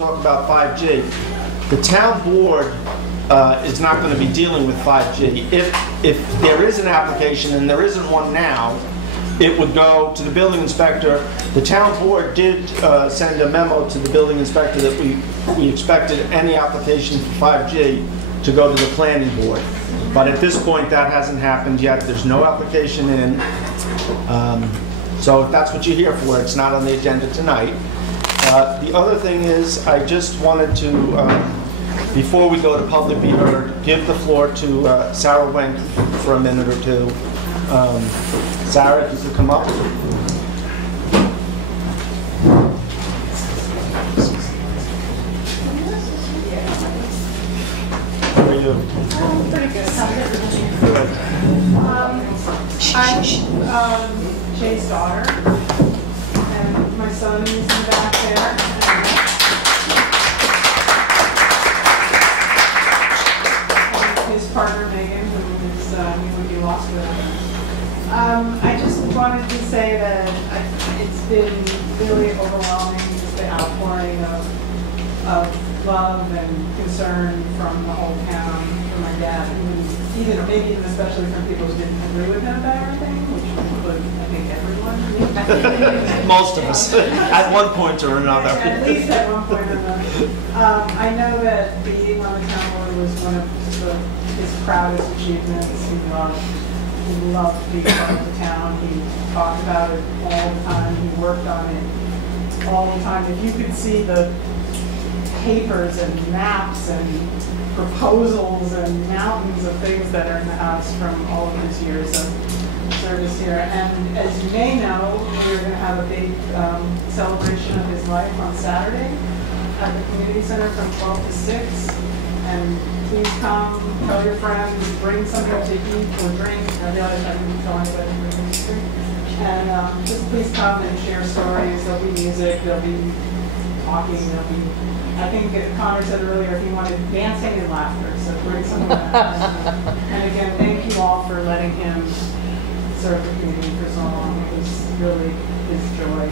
talk about 5G. The town board is not going to be dealing with 5G. If there is an application, and there isn't one now, it would go to the building inspector. The town board did send a memo to the building inspector that we expected any application for 5G to go to the planning board. But at this point, that hasn't happened yet. There's no application in. So if that's what you're here for, it's not on the agenda tonight. The other thing is, I just wanted to, before we go to public be heard, give the floor to Sarah Wenk for a minute or two. Sarah, if you could come up. How are you? Pretty good. Good. I'm Jay's daughter, and my son is in the back there. And his partner Megan, who is he would be lost without her. I just wanted to say that it's been really overwhelming, just the outpouring of love and concern from the whole town for my dad, maybe even especially from people who didn't agree with him about everything, which would include, I think, everyone. Most of us, at one point or another. At least at one point or another. I know that being on the town board was one of his proudest achievements. He loved being part of the town. He talked about it all the time. He worked on it all the time. If you could see the papers and maps and proposals and mountains of things that are in the house from all of his years of service here. And as you may know, we're going to have a big celebration of his life on Saturday at the community center from 12 to 6. And please come, tell your friends, bring something to eat or drink. I realize I didn't tell anybody to bring anything. And just please come and share stories. There'll be music, there'll be talking, there'll be, I think Connor said earlier he wanted dancing and laughter, so bring some of that. And again, thank you all for letting him serve the community for so long. It was really his joy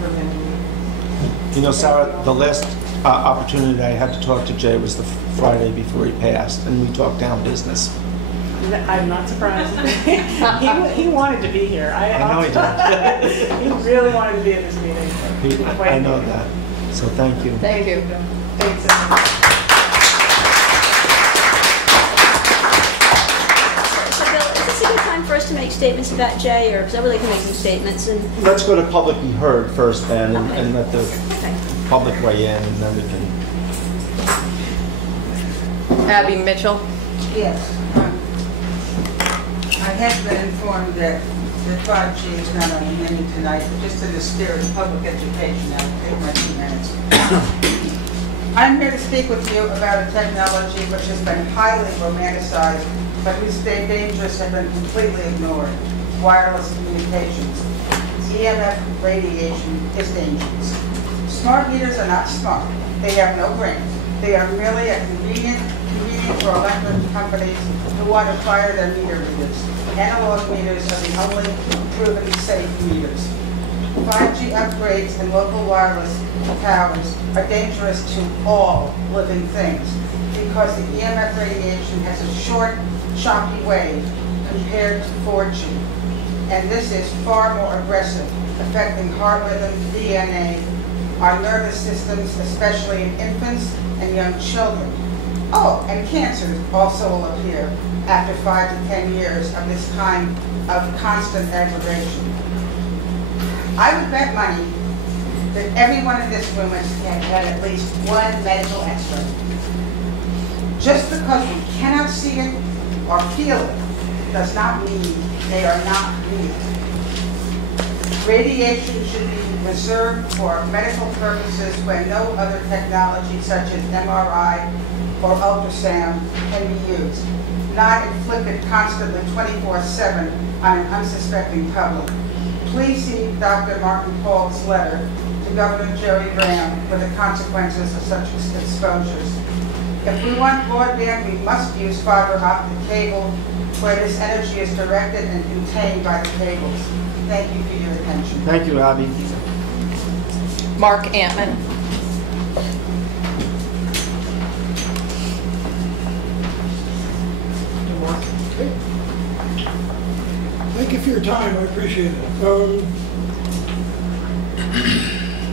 for many years. You know, Sarah, the last opportunity I had to talk to Jay was the Friday before he passed, and we talked down business. I'm not surprised. he wanted to be here. I know he did. He really wanted to be at this meeting. I know that. So thank you. Thank you. Thanks. So Bill, is this a good time for us to make statements about Jay, or because I would like to make some statements? And let's go to public be heard first, Ben, and let the public weigh in, and then we can. Abby Mitchell. Yes. I have been informed that the 5G is not on the menu tonight, but just in the spirit of public education, I'll take my 2 minutes. I'm here to speak with you about a technology which has been highly romanticized, but whose dangers have been completely ignored: wireless communications. EMF radiation is dangerous. Smart meters are not smart. They have no brain. They are merely a convenient for electric companies who want to fire their meter readers. Analog meters are the only proven safe meters. 5G upgrades and local wireless towers are dangerous to all living things because the EMF radiation has a short, choppy wave compared to 4G. And this is far more aggressive, affecting heart rhythm, DNA, our nervous systems, especially in infants and young children. Oh, and cancer also will appear after 5 to 10 years of this kind of constant aggravation. I would bet money that everyone in this room has had at least one medical expert. Just because we cannot see it or feel it does not mean they are not real. Radiation should be reserved for medical purposes when no other technology such as MRI or ultrasound can be used, not inflicted constantly 24/7 on an unsuspecting public. Please see Dr. Martin Paul's letter to Governor Jerry Graham for the consequences of such exposures. If we want broadband, we must use fiber optic cable where this energy is directed and contained by the cables. Thank you for your attention. Thank you, Abby. Mark Antman. for your time. I appreciate it.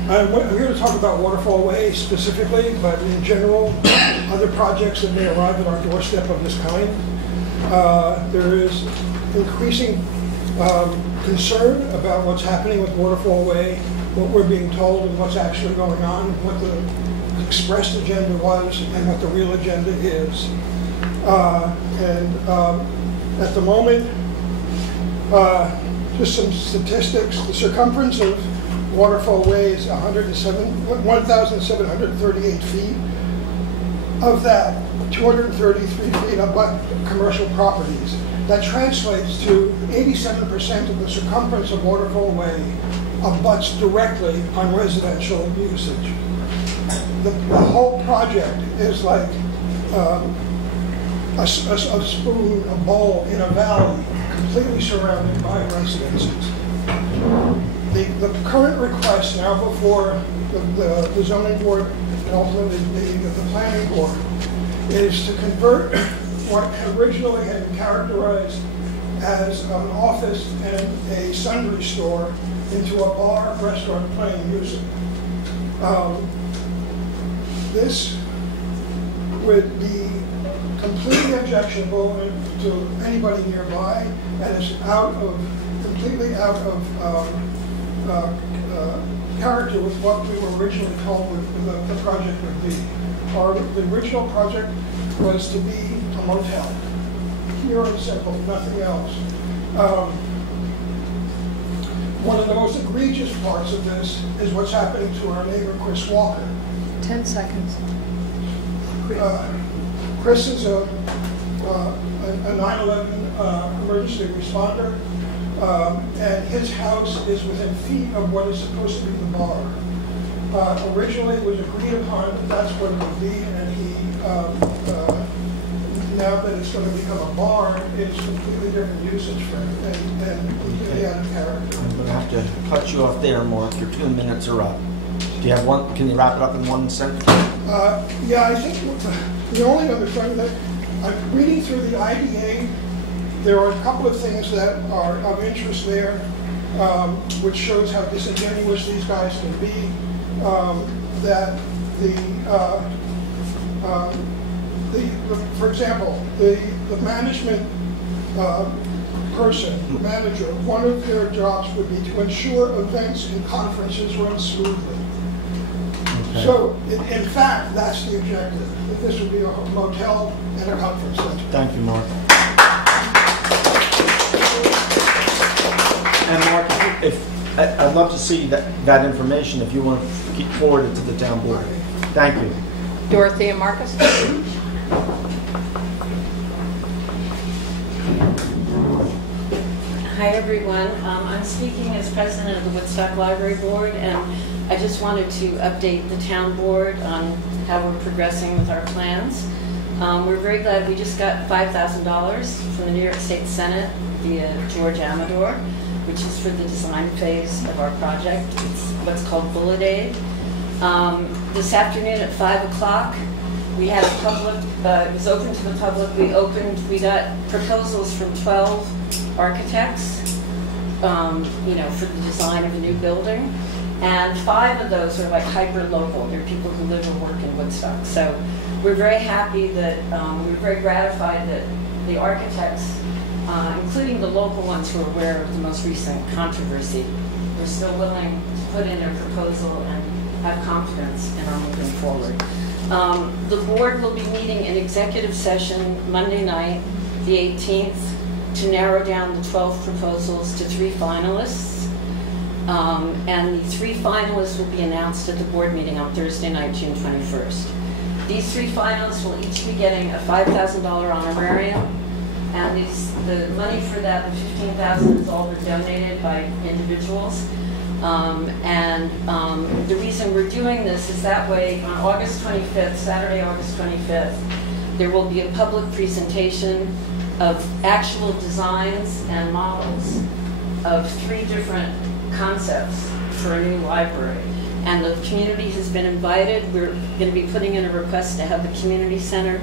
I'm here to talk about Waterfall Way specifically, but in general, other projects that may arrive at our doorstep of this kind. There is increasing concern about what's happening with Waterfall Way, what we're being told and what's actually going on, what the expressed agenda was and what the real agenda is. At the moment, just some statistics. The circumference of Waterfall Way is 1,738 feet. Of that, 233 feet abut commercial properties. That translates to 87% of the circumference of Waterfall Way abuts directly on residential usage. The whole project is like a spoon, a bowl in a valley, completely surrounded by residences. The current request now before the zoning board and ultimately the planning board is to convert what originally had been characterized as an office and a sundry store into a bar, restaurant, playing music. This would be completely objectionable to anybody nearby, and is completely out of character with what we were originally told the project would be. The original project was to be a motel, pure and simple, nothing else. One of the most egregious parts of this is what's happening to our neighbor, Chris Walker. 10 seconds. Chris is a 9/11 emergency responder, and his house is within feet of what is supposed to be the bar. Originally, it was agreed upon that that's what it would be, and now that it's going to become a bar, it's completely different usage for it, and completely out of character. I'm going to have to cut you off there, Mark. Your 2 minutes are up. Do you have one? Can you wrap it up in 1 sentence? Yeah, I think the only other thing that I'm reading through the IDA, there are a couple of things that are of interest there, which shows how disingenuous these guys can be. That for example, the management manager, one of their jobs would be to ensure events and conferences run smoothly. Okay. So, in fact, that's the objective. That this would be a motel and a conference center. Thank you, Mark. And Mark, I'd love to see that information if you want to keep forward it to the town board. Thank you. Dorothea Marcus. Hi, everyone. I'm speaking as president of the Woodstock Library Board, and I just wanted to update the town board on how we're progressing with our plans. We're very glad we just got $5,000 from the New York State Senate via George Amador, which is for the design phase of our project. It's what's called Bullet Aid. This afternoon at 5 o'clock, we had a public, it was open to the public. We got proposals from 12 architects, for the design of a new building. And 5 of those are like hyper-local. They're people who live or work in Woodstock. So we're very happy that, we're very gratified that the architects, including the local ones who are aware of the most recent controversy, were still willing to put in their proposal and have confidence in our moving forward. The board will be meeting in executive session Monday night, the 18th, to narrow down the 12 proposals to 3 finalists. And the 3 finalists will be announced at the board meeting on Thursday night, June 21st. These 3 finalists will each be getting a $5,000 honorarium, and the money for that, the $15,000, has all been donated by individuals. The reason we're doing this is that way on August 25th, Saturday, August 25th, there will be a public presentation of actual designs and models of 3 different concepts for a new library. And the community has been invited. We're going to be putting in a request to have the community center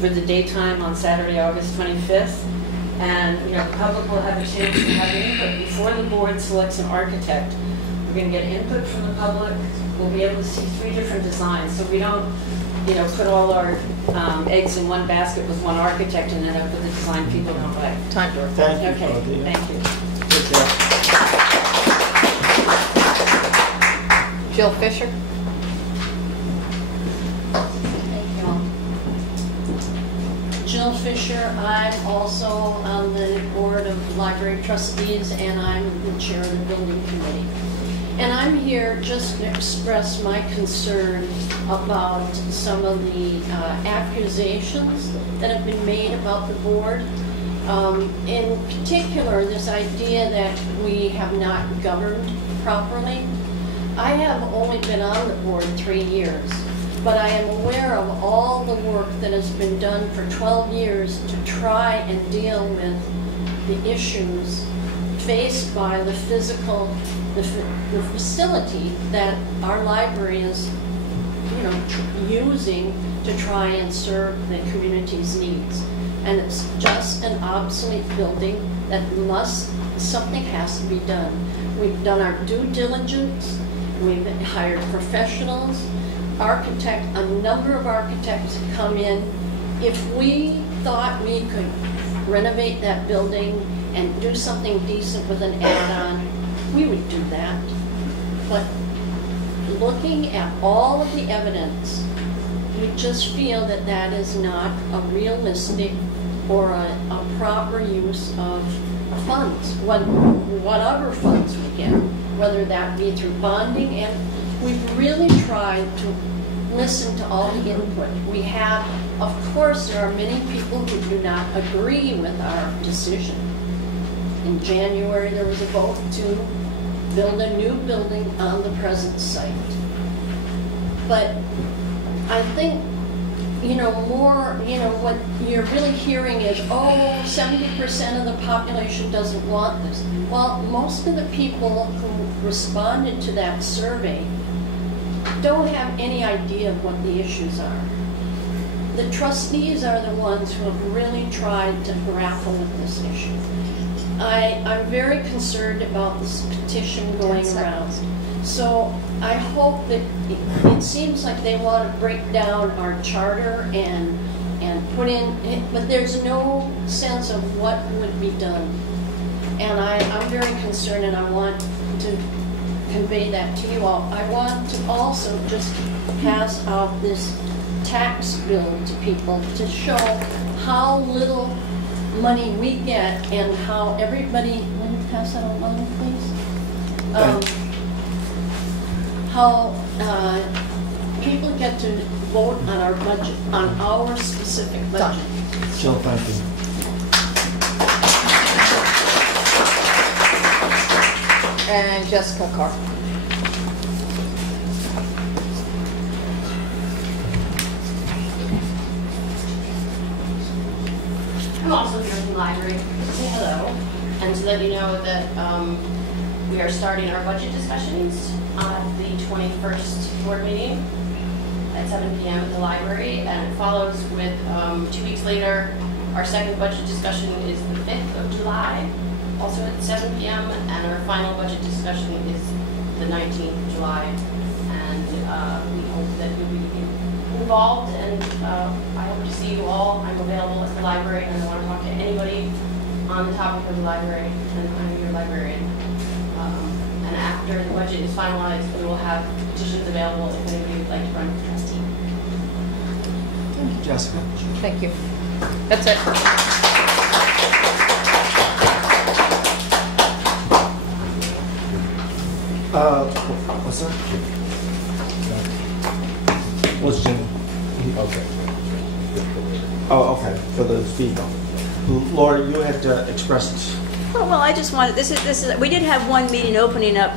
for the daytime on Saturday, August 25th. And, you know, the public will have a chance to have input before the board selects an architect. We're going to get input from the public. We'll be able to see 3 different designs, so we don't, you know, put all our eggs in one basket with one architect and end up with a design people don't like. Time, Dorothy. Thank you, Okay, Dorothea. thank you. Good job. Jill Fisher? Thank you all. Jill Fisher, I'm also on the board of library trustees and I'm the chair of the building committee. And I'm here just to express my concern about some of the accusations that have been made about the board. In particular, this idea that we have not governed properly. I have only been on the board 3 years, but I am aware of all the work that has been done for 12 years to try and deal with the issues faced by the physical, the facility that our library is, you know, using to try and serve the community's needs. And it's just an obsolete building that something has to be done. We've done our due diligence. We've hired professionals, a number of architects have come in. If we thought we could renovate that building and do something decent with an add-on, we would do that. But looking at all of the evidence, we just feel that that is not a realistic or a proper use of funds, whatever funds we get, whether that be through bonding. And we've really tried to listen to all the input. We have, of course, there are many people who do not agree with our decision. In January, there was a vote to build a new building on the present site. But I think, you know, what you're really hearing is, oh, 70% of the population doesn't want this. Well, most of the people who responded to that survey don't have any idea of what the issues are. The trustees are the ones who have really tried to grapple with this issue. I'm very concerned about this petition going around. So I hope that it seems like they want to break down our charter and put in, but there's no sense of what would be done. And I'm very concerned, and I want to convey that to you all. I want to also just pass out this tax bill to people to show how little money we get and how everybody, will you pass that along, please? How people get to vote on our budget, on our specific budget. Jill, thank you. And Jessica Carr. I'm also here from the library to say hello and to let you know that we are starting our budget discussions on the 21st board meeting at 7 p.m. at the library, and it follows with 2 weeks later. Our second budget discussion is the 5th of July, also at 7 p.m., and our final budget discussion is the 19th of July. And we hope that you'll be involved, and I hope to see you all. I'm available at the library, and I want to talk to anybody on the topic of the library, and I'm your librarian. And after the budget is finalized, we will have petitions available if anybody would like to run for trustee. Thank you, Jessica. Thank you. That's it. What's that? What's Jim? Okay. Oh, okay, for the fee bump. Laura, you had expressed. Oh, well, I just wanted, this is, we did have one meeting opening up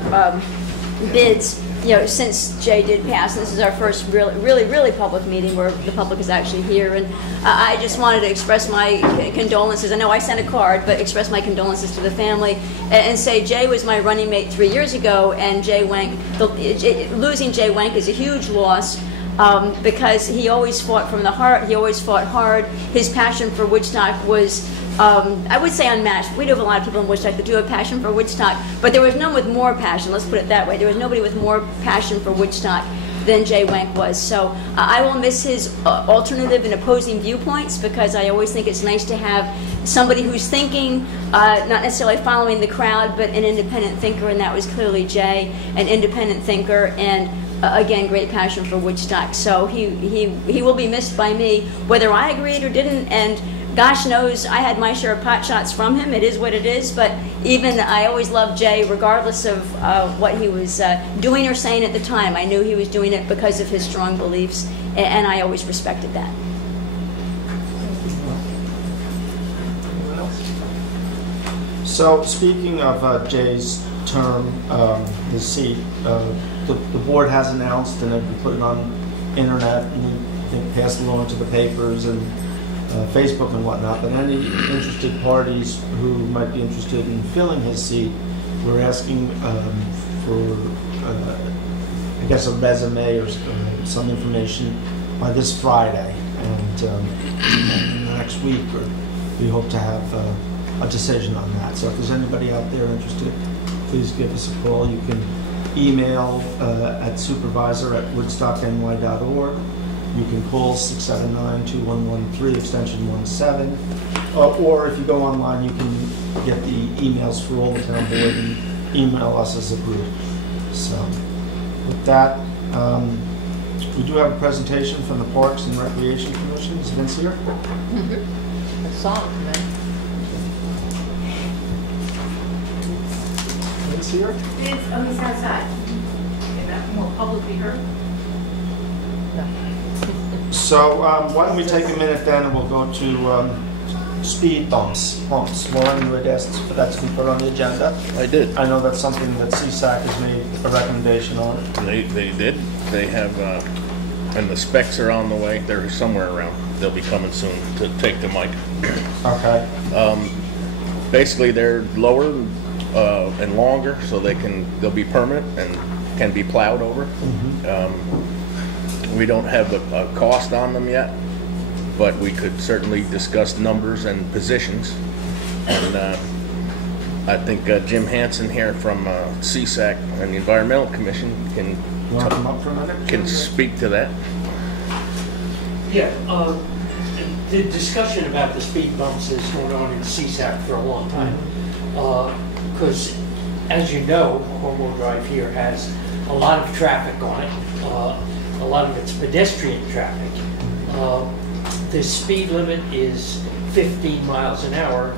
bids, you know, since Jay did pass. This is our first really public meeting where the public is actually here. And I just wanted to express my condolences. I know I sent a card, but express my condolences to the family and say Jay was my running mate 3 years ago, and Jay Wank, losing Jay Wank is a huge loss. Because he always fought from the heart, he always fought hard. His passion for Woodstock was I would say unmatched. We do have a lot of people in Woodstock that do have passion for Woodstock, but there was none with more passion, let's put it that way. There was nobody with more passion for Woodstock than Jay Wank was. So I will miss his alternative and opposing viewpoints, because I always think it's nice to have somebody who's thinking, not necessarily following the crowd, but an independent thinker, and that was clearly Jay, an independent thinker, and again, great passion for Woodstock. So he will be missed by me, whether I agreed or didn't, and gosh knows I had my share of pot shots from him. It is what it is, but even I always loved Jay regardless of what he was doing or saying at the time. I knew he was doing it because of his strong beliefs, and I always respected that. So speaking of Jay's term, his seat, the board has announced, and we put it on internet, and we passed along to the papers and Facebook and whatnot, but any interested parties who might be interested in filling his seat, we're asking for, I guess, a resume or some information by this Friday. And in the next week, we hope to have a decision on that. So if there's anybody out there interested, please give us a call. You can email at supervisor@woodstockny.org. You can call 679-2113, extension 17. Or if you go online, you can get the emails for all the town board and email us as a group. So with that, we do have a presentation from the Parks and Recreation Commission. Is Vince here? Mm-hmm. A song, man. Vince here? It's on the south side. Can that more publicly heard? So why don't we take a minute then, and we'll go to speed bumps. Lauren, you had asked for that to be put on the agenda. I did. I know that's something that CSAC has made a recommendation on. They did. They have, and the specs are on the way. They're somewhere around. They'll be coming soon to take the mic. Okay. Basically, they're lower and longer, so they'll be permanent and can be plowed over. Mm-hmm. We don't have a cost on them yet, but we could certainly discuss numbers and positions. And I think Jim Hansen here from CSAC and the Environmental Commission can speak to that. Yeah, the discussion about the speed bumps has gone on in CSAC for a long time. Because, as you know, Cornwall Drive here has a lot of traffic on it. A lot of it's pedestrian traffic. The speed limit is 15 miles an hour,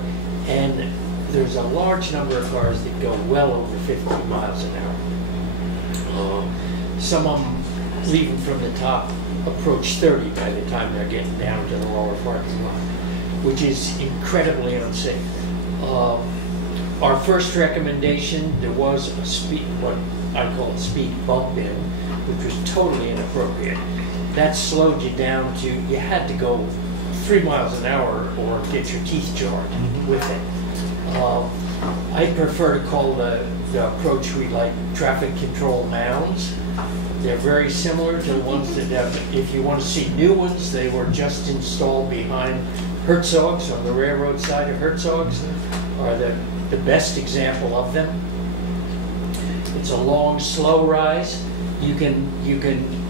and there's a large number of cars that go well over 15 miles an hour. Some of them, leaving from the top, approach 30 by the time they're getting down to the lower parking lot, which is incredibly unsafe. Our first recommendation, there was a speed, what I call a speed bump in, which was totally inappropriate. That slowed you down to, you had to go 3 miles an hour or get your teeth jarred with it. I prefer to call the approach we like traffic control mounds. They're very similar to the ones that have, if you want to see new ones, they were just installed behind Herzog's, on the railroad side of Herzog's, are the best example of them. It's a long, slow rise. You can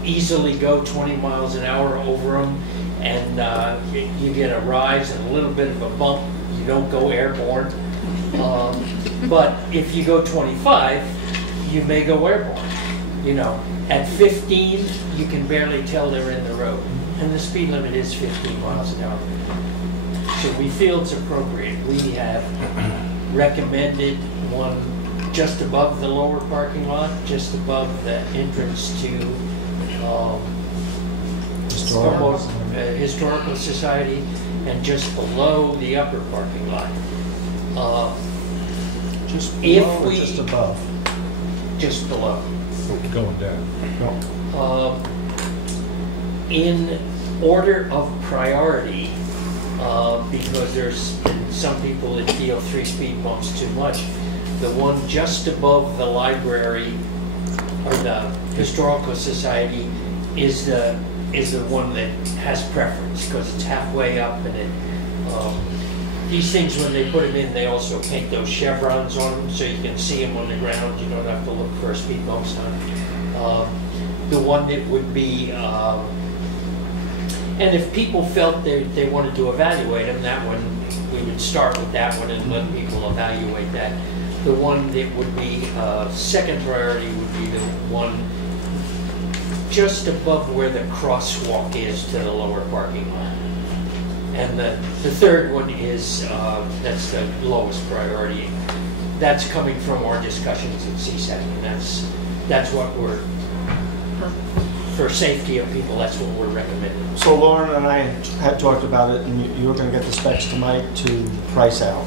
easily go 20 miles an hour over them, and you get a rise and a little bit of a bump. You don't go airborne. But if you go 25, you may go airborne. You know, at 15, you can barely tell they're in the road, and the speed limit is 15 miles an hour. So we feel it's appropriate. We have recommended one just above the lower parking lot, just above the entrance to Historical Society, and just below the upper parking lot. Just below or just above? Just below. Going down. In order of priority, because there's been some people that feel 3 speed bumps too much, the one just above the library or the Historical Society is the one that has preference, because it's halfway up, and these things, when they put them in, they also paint those chevrons on them, so you can see them on the ground. You don't have to look for a speed bump sign. The one that would be, and if people felt they wanted to evaluate them, that one, we would start with that one and let people evaluate that. The one that would be second priority would be the one just above where the crosswalk is to the lower parking lot. And the third one is, that's the lowest priority. That's coming from our discussions at CSAC, and that's what we're, for safety of people, that's what we're recommending. So Lauren and I had talked about it, and you were going to get the specs to Mike to price out.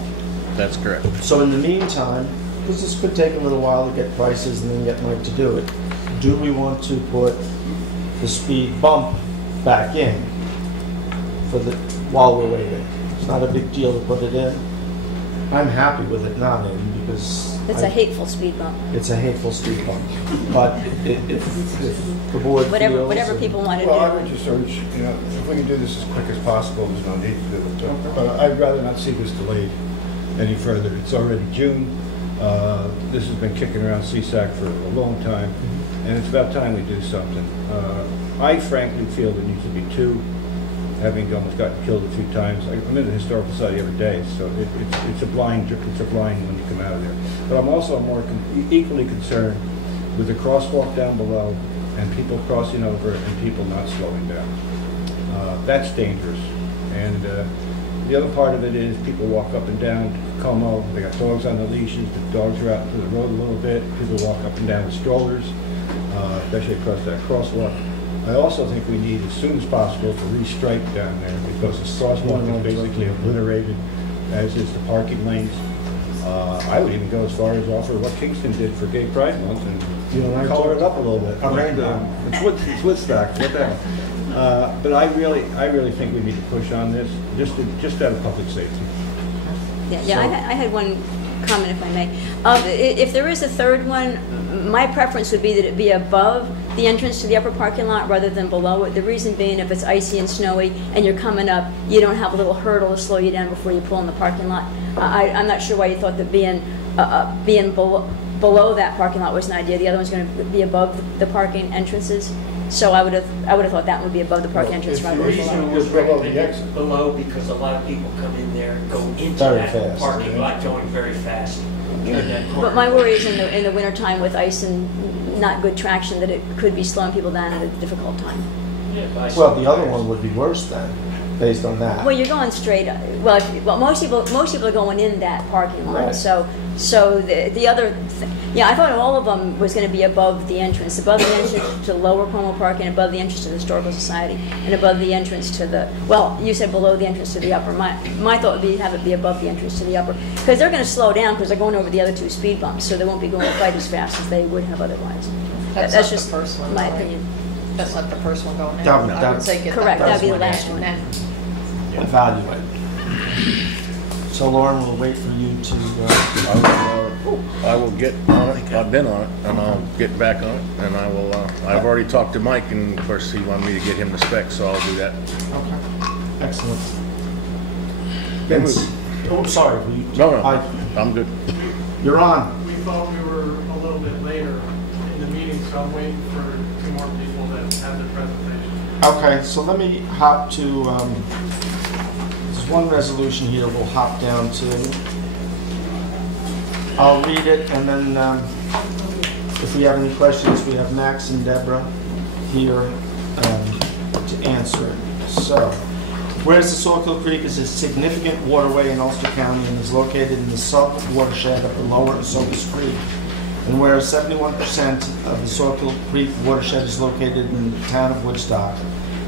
That's correct. So in the meantime, because this could take a little while to get prices and then get Mike to do it, do we want to put the speed bump back in for the while we're waiting? It's not a big deal to put it in. I'm happy with it not in because It's a hateful speed bump. It's a hateful speed bump. But if the board feels Whatever people want to do. Well, I would just urge, if we can do this as quick as possible, there's no need to do it. But I'd rather not see this delayed any further. It's already June. This has been kicking around CSAC for a long time, and it's about time we do something. I frankly feel there needs to be two, having almost gotten killed a few times. I'm in the Historical Society every day, so it's a blind when you come out of there. But I'm also equally concerned with the crosswalk down below and people crossing over and people not slowing down. That's dangerous. And the other part of it is people walk up and down Como. They got dogs on the leashes. The dogs are out to the road a little bit. People walk up and down with strollers, especially across that crosswalk. I also think we need, as soon as possible, to restripe down there because the crosswalk is basically obliterated, as is the parking lanes. I would even go as far as offer what Kingston did for Gay Pride Month and color it up a little bit. It's Woodstock. What the hell? But I really think we need to push on this, just out of public safety. Yeah, I had one comment, if I may. If there is a third one, my preference would be that it be above the entrance to the upper parking lot rather than below it. The reason being, if it's icy and snowy and you're coming up, you don't have a little hurdle to slow you down before you pull in the parking lot. I'm not sure why you thought that being below that parking lot was an idea. The other one's going to be above the parking entrances. So I would have thought that would be above the parking entrance. The reason was recommended below because a lot of people come in there and go into that parking lot going very fast. But my worry is in the wintertime with ice and not good traction that it could be slowing people down at a difficult time. Well, the other one would be worse then, based on that. Well, you're going straight. Well, most people are going in that parking lot. Right. So the other, I thought all of them was going to be above the entrance to Lower Como Park and above the entrance to the Historical Society and above the entrance to the. Well, you said below the entrance to the upper. My thought would be have it be above the entrance to the upper because they're going to slow down because they're going over the other two speed bumps, so they won't be going quite as fast as they would have otherwise. That's just the first one, my right? opinion. That's not the first one going in. I would say get correct. that That'd be the first last one. in. Evaluate. So Lauren, we'll wait for you to. I will get on it. I've been on it, and I'll get back on it. And I will. I've already talked to Mike, and of course he wanted me to get him the specs, so I'll do that. Okay. Excellent. Vince. Oh, sorry. No, I'm good. You're on. We thought we were a little bit later in the meeting, so I'm waiting for 2 more people that have the presentation. Okay, so let me hop to. There's one resolution here. We'll hop down to. I'll read it, and then if we have any questions, we have Max and Deborah here to answer it. So, whereas the Sawkill Creek is a significant waterway in Ulster County and is located in the sub-watershed of the lower Sawkill Creek, and whereas 71% of the Sawkill Creek watershed is located in the town of Woodstock,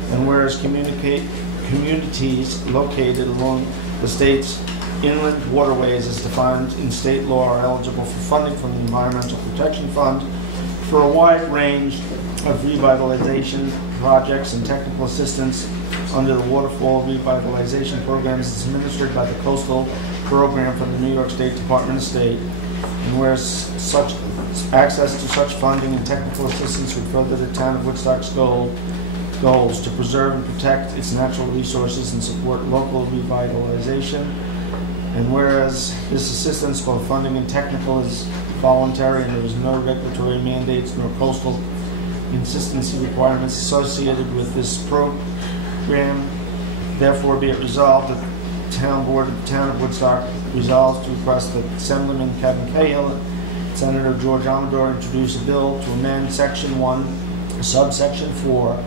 and whereas communities located along the state's inland waterways as defined in state law are eligible for funding from the Environmental Protection Fund for a wide range of revitalization projects and technical assistance under the Waterfall Revitalization Programs is administered by the Coastal Program from the New York State Department of State, and whereas such access to such funding and technical assistance would further the town of Woodstock's goals to preserve and protect its natural resources and support local revitalization. And whereas this assistance, both funding and technical, is voluntary and there is no regulatory mandates nor postal consistency requirements associated with this program, therefore be it resolved that the Town Board of the Town of Woodstock resolves to request that Assemblyman Kevin Cahill and Senator George Amador introduce a bill to amend Section 1, subsection 4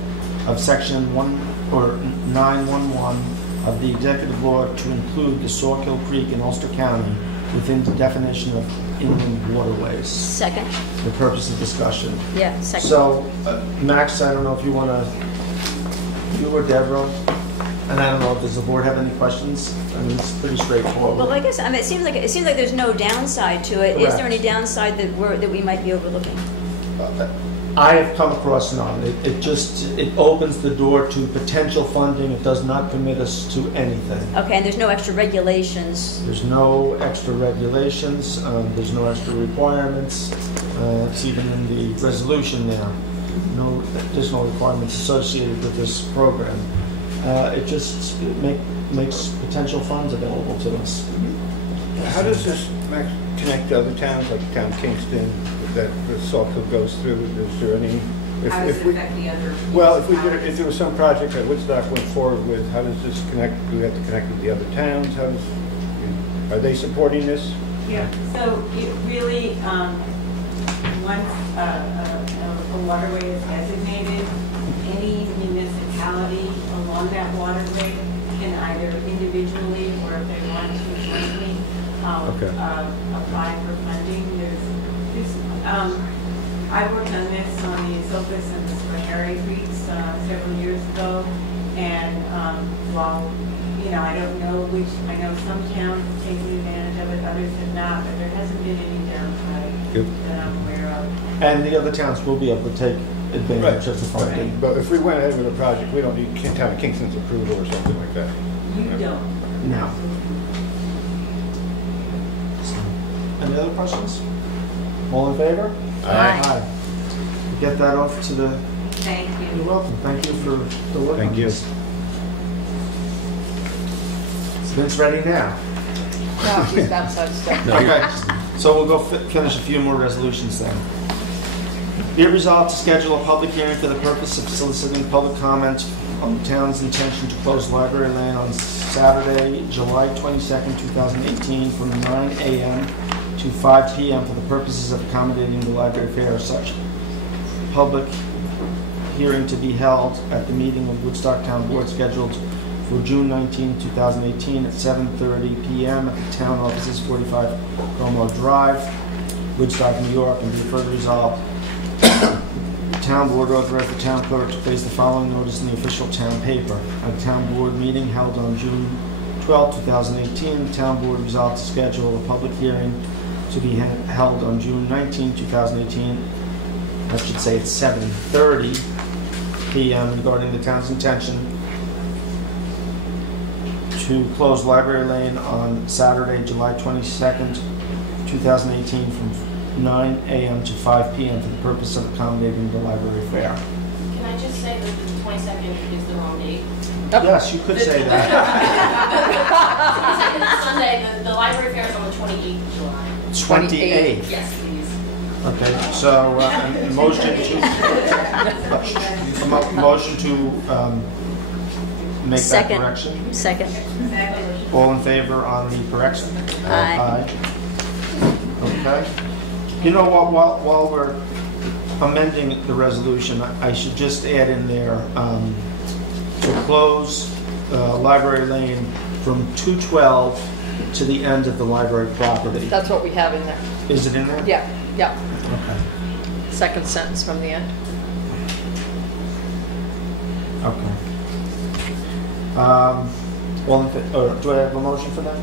of Section 911 of the Executive Law to include the Sawkill Creek in Ulster County within the definition of inland waterways. Second. For the purpose of discussion. Yeah, second. So, Max, I don't know if you want to, you or Deborah, and I don't know, does the board have any questions? I mean, it's pretty straightforward. Well, I guess, I mean, it seems like there's no downside to it. Is Correct. there any downside that we might be overlooking? I have come across none. It opens the door to potential funding. It does not commit us to anything. Okay, and there's no extra regulations. There's no extra regulations. There's no extra requirements. It's even in the resolution there. No additional requirements associated with this program. It just makes potential funds available to us. How does this connect to other towns, like the town of Kingston, that the Sawkill goes through? Is there any? How does it affect the other? Well, if there was some project that Woodstock went forward with, how does this connect? Do we have to connect with the other towns? Are they supporting this? Yeah. So it really, once a waterway is designated, any municipality along that waterway can either individually or if they want to jointly apply for funding. I worked on this on the Esopus and the Square Creeks several years ago, and while I don't know which, I know some towns have taken advantage of it, others have not, but there hasn't been any downside that I'm aware of. And the other towns will be able to take advantage of the funding. Right. But if we went ahead with a project, we don't need town of Kingston's approval or something like that. You don't. No. Any other questions? All in favor? Aye. Get that off to the... Thank you. You're welcome. Thank you for the work. Thank you. Is Vince ready now? No, she's outside stuff. Okay. So we'll go finish a few more resolutions then. Be it resolved to schedule a public hearing for the purpose of soliciting public comment on the town's intention to close library land on Saturday, July 22nd, 2018 from 9 a.m. to 5 p.m. for the purposes of accommodating the library fair. Such public hearing to be held at the meeting of Woodstock Town Board scheduled for June 19, 2018 at 7:30 p.m. at the town offices, 45 Como Drive, Woodstock, New York, and be further resolved. The Town Board authorized the town clerk to place the following notice in the official town paper. At a town board meeting held on June 12, 2018, the town board resolved to schedule a public hearing to be held on June 19, 2018. I should say it's 7:30 p.m. regarding the town's intention to close Library Lane on Saturday, July 22nd, 2018 from 9 a.m. to 5 p.m. for the purpose of accommodating the library fair. Can I just say that the 22nd is the wrong date? Yes, you could say that. The 22nd is Sunday, the library fair is on the 28th of July. 28th. Yes, please. Okay, so motion to make that correction. Second. All in favor on the correction? Aye. Okay. You know what, while we're amending the resolution, I should just add in there to close Library Lane from 212 to the end of the library property. That's what we have in there. Is it in there? Yeah. Okay. Second sentence from the end. Okay. Do I have a motion for that?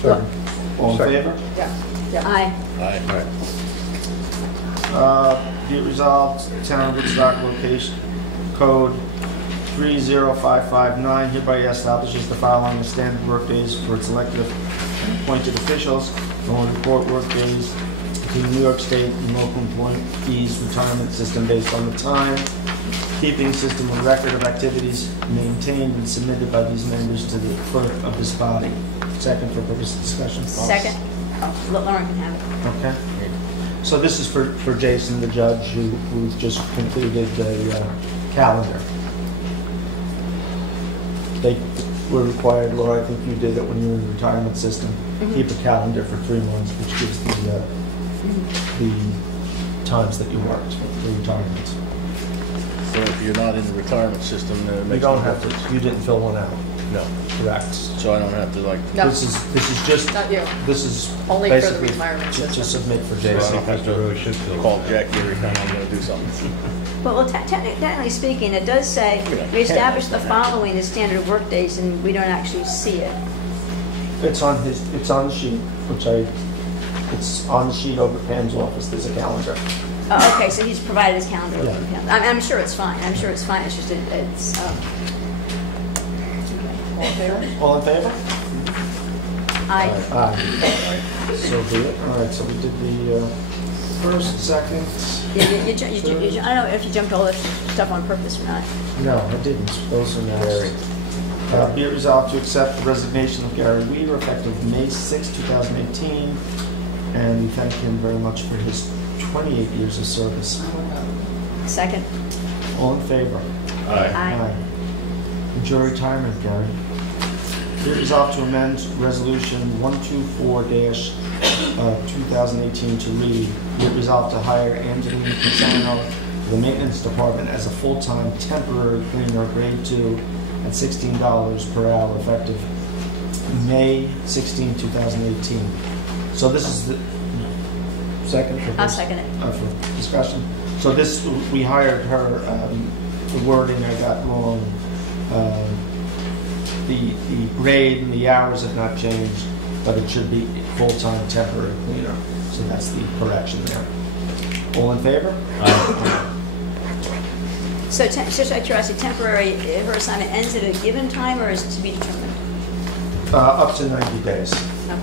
Sorry. All in favor? Yeah. Aye. Be it resolved, Town of Woodstock location code 30559 hereby establishes the following as standard work days for its elected and appointed officials. Going to report work days to the New York State and local employees retirement system based on the time keeping system of record of activities maintained and submitted by these members to the clerk of this body. Second for purpose of discussion. Second. Oh, Lauren can have it. Okay. So this is for Jason, the judge, who just completed a calendar. They were required, Laura, I think you did it when you were in the retirement system, keep a calendar for 3 months, which gives the times that you worked for retirement. So if you're not in the retirement system, then it You makes don't no have to, difference. you didn't fill one out. No. Correct. So I don't have to like. No. This is just, Not you. this is Only for the basically retirement to system. submit for So I Jason. don't have to call Jackie every time I'm going to do something. Well, technically speaking, it does say, we establish the following as standard work days, and we don't actually see it. It's on the sheet, it's on the sheet over at Pam's office, there's a calendar. Oh, okay, so he's provided his calendar. Yeah. I'm sure it's fine. I'm sure it's fine. It's just, it's, All in favor? All in favor? I, Aye. So be it. All right, so we did the first, second. I don't know if you jumped all this stuff on purpose or not. No, I didn't. Those are not. Be it resolved to accept the resignation of Gary Weaver effective May 6, 2018, and we thank him very much for his 28 years of service. Second. All in favor? Aye. Enjoy retirement, Gary. Be it resolved to amend Resolution 124-2018 to read, be it resolved to hire Angelina Pisano for the Maintenance Department as a full-time temporary cleaner, grade 2, at $16 per hour, effective May 16, 2018. So this is the second for this? I'll second it. For discussion. So this, we hired her, the wording I got wrong. The grade and the hours have not changed, but it should be full-time temporary cleaner. So that's the correction there. All in favor? Aye. So just out of curiosity, temporary, her assignment ends at a given time or is it to be determined? Up to 90 days. Okay.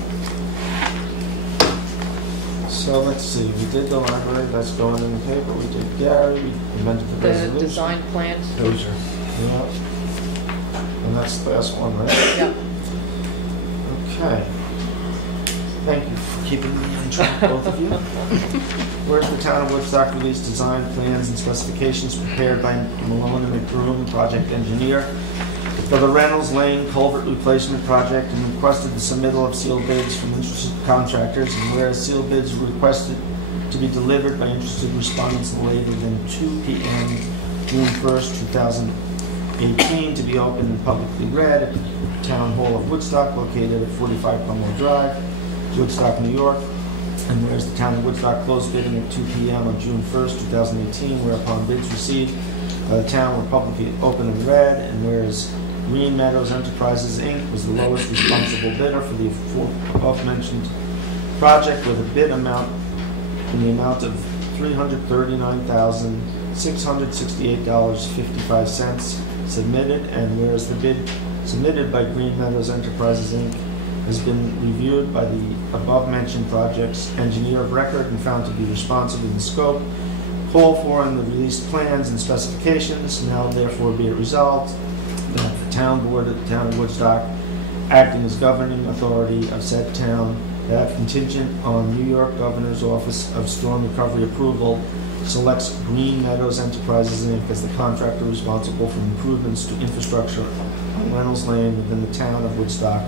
So let's see, we did the library, that's going in the paper. We did Gary, we amended the The resolution. design plans? Those are, yeah. And that's the last one, right? Yeah. Okay. Thank you for keeping me on track, both of you. Whereas the town of Woodstock released design plans and specifications prepared by Malone and McBroom, project engineer, for the Reynolds Lane Culvert Replacement Project, and requested the submittal of sealed bids from interested contractors, and whereas sealed bids were requested to be delivered by interested respondents no later than 2 p.m. June 1st, 2018, to be open and publicly read at the Town Hall of Woodstock, located at 45 Cromwell Drive, Woodstock, New York. And whereas the town of Woodstock closed bidding at 2 p.m. on June 1st, 2018, whereupon bids received by the town were publicly open and read, and whereas Green Meadows Enterprises, Inc. was the lowest responsible bidder for the above-mentioned project with a bid amount in the amount of $339,668.55 submitted, and whereas the bid submitted by Green Meadows Enterprises, Inc. has been reviewed by the above-mentioned project's engineer of record and found to be responsive in the scope called for in the released plans and specifications. Now therefore be it resolved that the town board of the town of Woodstock, acting as governing authority of said town, that contingent on New York Governor's Office of Storm Recovery approval, selects Green Meadows Enterprises, Inc. as the contractor responsible for improvements to infrastructure on Reynolds Lane within the town of Woodstock,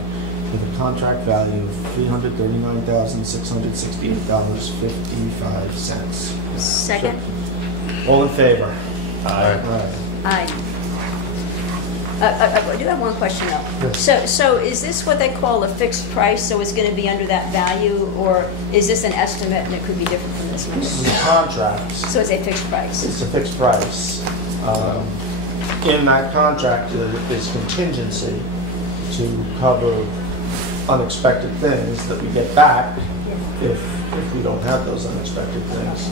with a contract value of $339,668.55. Second. All in favor? Aye. Aye. I do have one question though. Yes. So is this what they call a fixed price, so it's going to be under that value, or is this an estimate and it could be different from this This is one? a contract. So it's a fixed price? It's a fixed price. In that contract, there's contingency to cover unexpected things that we get back if we don't have those unexpected things.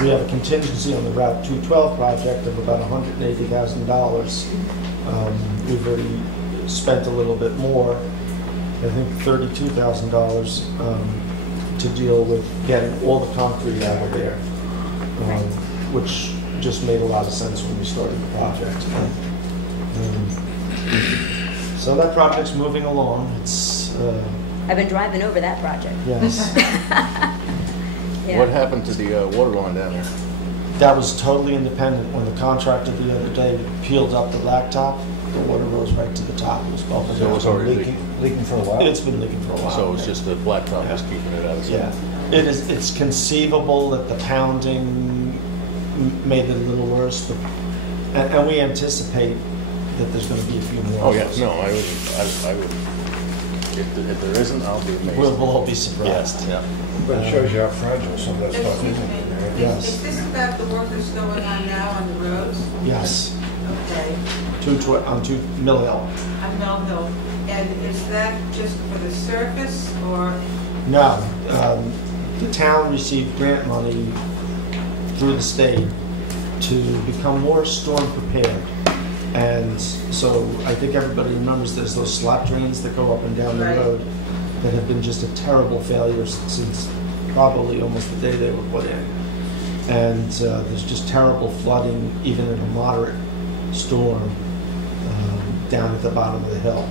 We have a contingency on the Route 212 project of about $180,000. We've already spent a little bit more, I think $32,000 to deal with getting all the concrete out of there. which just made a lot of sense when we started the project. So that project's moving along. It's I've been driving over that project. yes. Yeah. What happened to the water line down there? That was totally independent. When the contractor the other day peeled up the blacktop, the water rose right to the top. It was bubbling. So it was already Leaking for a while? It's been leaking for a while. So it's just the blacktop was keeping it out of sight? Yeah. It's conceivable that the pounding made it a little worse, but, and we anticipate that there's going to be a few more. Oh, of yeah, those. no, I would, if there isn't, I'll be amazed. We'll all be surprised. Yeah. But it shows you how fragile some of that stuff is. Yes. Is this about the work that's going on now on the roads? Yes. Okay, On 2 Mill Hill. on Mill Hill. And is that just for the surface or? No, the town received grant money through the state to become more storm prepared. And so I think everybody remembers there's those slot drains that go up and down the Right. road that have been just a terrible failure since probably almost the day they were put in. And there's just terrible flooding, even in a moderate storm, down at the bottom of the hill.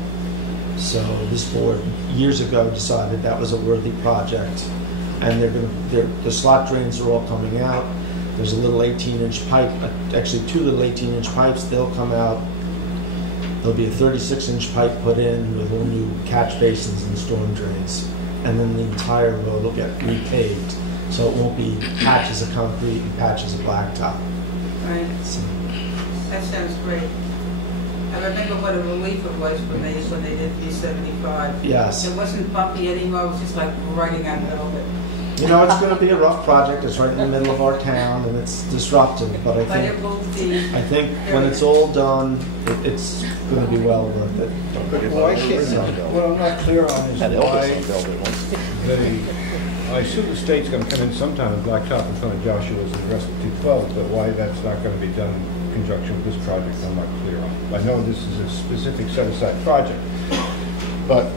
So this board years ago decided that was a worthy project, and the slot drains are all coming out. There's a little 18-inch pipe, actually 2 little 18-inch pipes. They'll come out. There'll be a 36-inch pipe put in with all new catch basins and storm drains, and then the entire road will get repaved, so it won't be patches of concrete and patches of blacktop. Right, So, that sounds great. I remember what a relief it was when they did B-75. yes. It wasn't bumpy anymore, it was just like riding on a little bit. You know, it's going to be a rough project. It's right in the middle of our town, and it's disruptive. But I But it think will be. when it's all done, it's going to be well worth it. Well, what I'm not clear on is Had why Elvis on Velvet once. I assume the state's going to come in sometime with blacktop in front of Joshua's and the rest of 212, but why that's not going to be done in conjunction with this project, I'm not clear on. I know this is a specific set-aside project, but,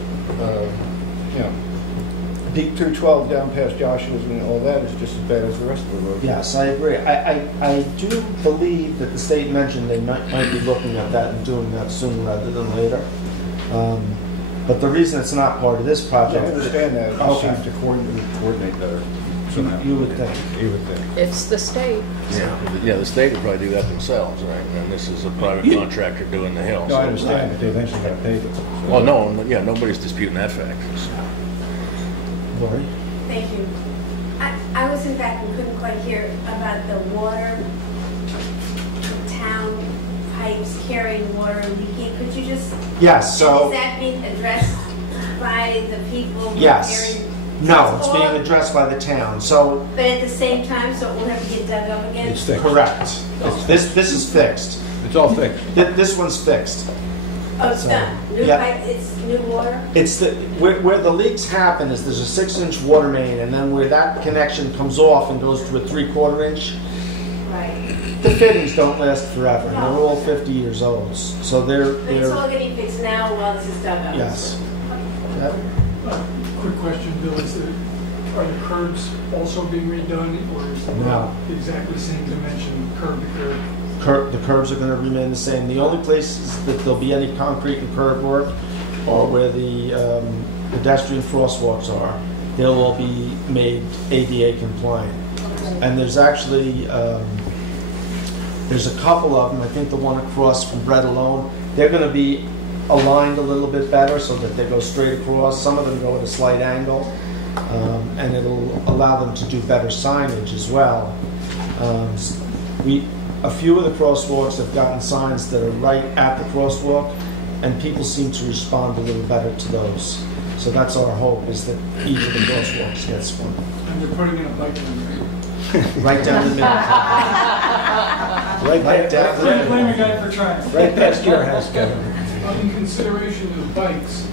you know, Peak 212 down past Joshua's and all that is just as bad as the rest of the road. Yes, I agree. I do believe that the state mentioned they might be looking at that and doing that sooner rather than later. But the reason it's not part of this project... I understand that. It Okay. seems to coordinate better somehow. You would think. You would think. It's the state. Yeah, the state would probably do that themselves, right? And this is a private contractor doing the hill. No, I understand, but they eventually got to pay it. Well, no, yeah, nobody's disputing that fact. Lori? Thank you. I was in back and couldn't quite hear about the water, town pipes carrying water leaking. Could you just? Yes, so... Is that being addressed by the people? Yes. carrying- No, it's Or- being addressed by the town. So, But at the same time, so it won't have to get dug up again? It's fixed. correct. This is fixed. It's all fixed. This one's fixed. Oh, it's So, done? New yeah. pipe, it's new water? It's where the leaks happen is there's a 6-inch water main, and then where that connection comes off and goes to a 3/4 inch, Right. the fittings don't last forever. They're all 50 years old, so But it's all getting fixed now while this is dug up? yes. Yep. Quick question, Bill, are the curbs also being redone, or is it No. the exactly same dimension, curb to curb? The curbs are going to remain the same. The only places that there'll be any concrete and curb work are where the pedestrian crosswalks are. They'll all be made ADA compliant. And there's actually, there's a couple of them. I think the one across from Bread Alone, they're going to be aligned a little bit better so that they go straight across. Some of them go at a slight angle, and it'll allow them to do better signage as well. A few of the crosswalks have gotten signs that are right at the crosswalk, and people seem to respond a little better to those. So that's our hope, is that each of the crosswalks gets one. And they're putting in a bike lane, Right down the middle. Right down the right? Blame middle. a guy for trying. Right past your house, Kevin. In consideration of bikes,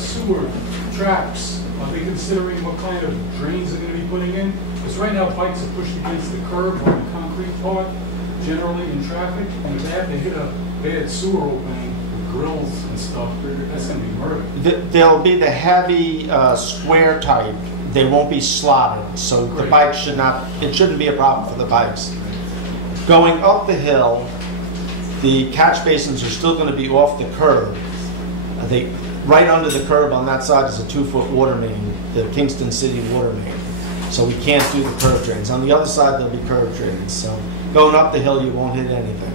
sewer, traps, are they considering what kind of drains they're gonna be putting in? Because right now, bikes are pushed against the curb on the concrete part, generally in traffic, and if they have to hit a bad sewer opening, with grills and stuff, that's gonna be murder. There'll be the heavy square type. They won't be slotted, so the Right. bikes it shouldn't be a problem for the bikes. Going up the hill, the catch basins are still going to be off the curb. Right under the curb on that side is a 2-foot water main, the Kingston City water main. So we can't do the curb drains. On the other side, there'll be curb drains. So going up the hill, you won't hit anything.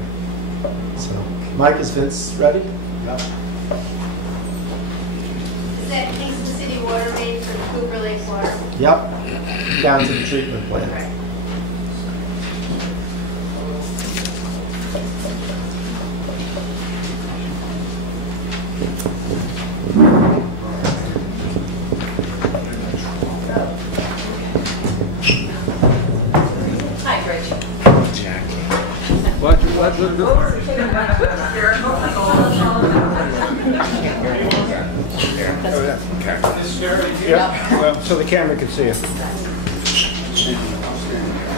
So, Mike, is Vince ready? Yep. Is that Kingston City water main for Cooper Lake water? Yep. Down to the treatment plant. Hi, Rich. Yeah, well, so the camera can see you.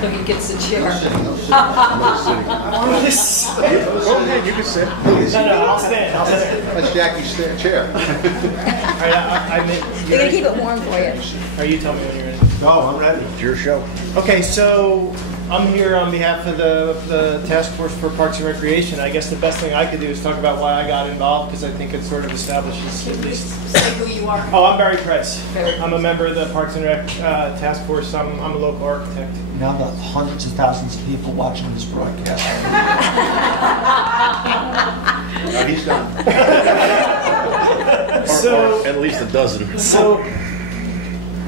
Look, he gets the chair. Go ahead, you can sit. No, I'll stand. That's Jackie's chair. All right, They're going to keep it warm for you. Or you tell me when you're ready. Go, I'm ready. It's your show. Okay, so I'm here on behalf of the Task Force for Parks and Recreation. I guess the best thing I could do is talk about why I got involved, because I think it sort of establishes at least... Say who you are. Oh, I'm Barry Price. I'm a member of the Parks and Rec Task Force. I'm a local architect. Now the hundreds of thousands of people watching this broadcast. No, he's done. Or at least a dozen. So,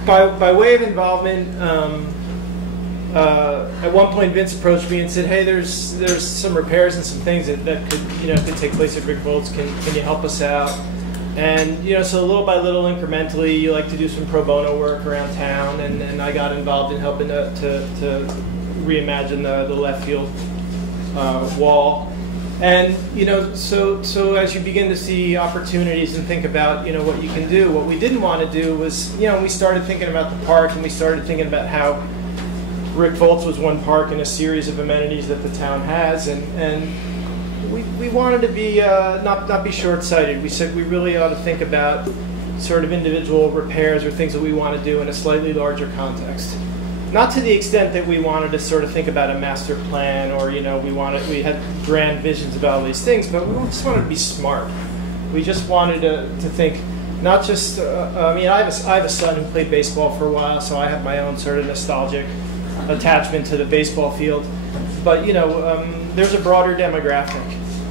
by way of involvement, at one point Vince approached me and said, "Hey, there's some repairs and some things that could take place at Rick Volt's. Can you help us out?" And so little by little, incrementally, you like to do some pro bono work around town, and I got involved in helping to reimagine the left field wall. And so as you begin to see opportunities and think about what you can do, what we didn't want to do was we started thinking about the park, and we started thinking about how Rick Volt's was one park in a series of amenities that the town has, and we wanted to be not be short-sighted. We said we really ought to think about sort of individual repairs or things that we want to do in a slightly larger context. Not to the extent that we wanted to sort of think about a master plan, or we had grand visions about all these things, but we just wanted to be smart. We just wanted to think, not just. I have a son who played baseball for a while, so I have my own sort of nostalgic attachment to the baseball field. But there's a broader demographic,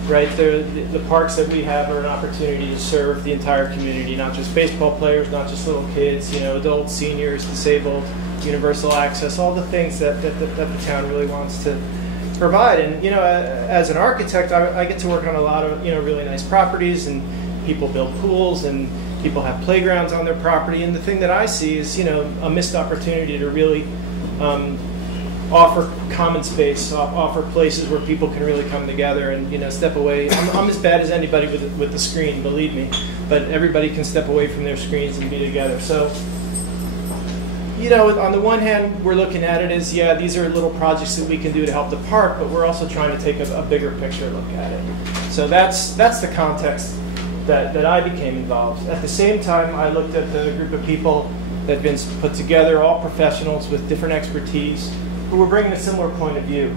right? The parks that we have are an opportunity to serve the entire community, not just baseball players, not just little kids, adults, seniors, disabled. Universal access, all the things that the town really wants to provide. And as an architect, I get to work on a lot of really nice properties, and people build pools, and people have playgrounds on their property. And the thing that I see is a missed opportunity to really offer common space, offer places where people can really come together and step away. I'm as bad as anybody with the screen, believe me, but everybody can step away from their screens and be together. So. On the one hand, we're looking at it as, these are little projects that we can do to help the park, but we're also trying to take a bigger picture look at it. So that's the context that I became involved. At the same time, I looked at the group of people that had been put together, all professionals with different expertise, who were bringing a similar point of view.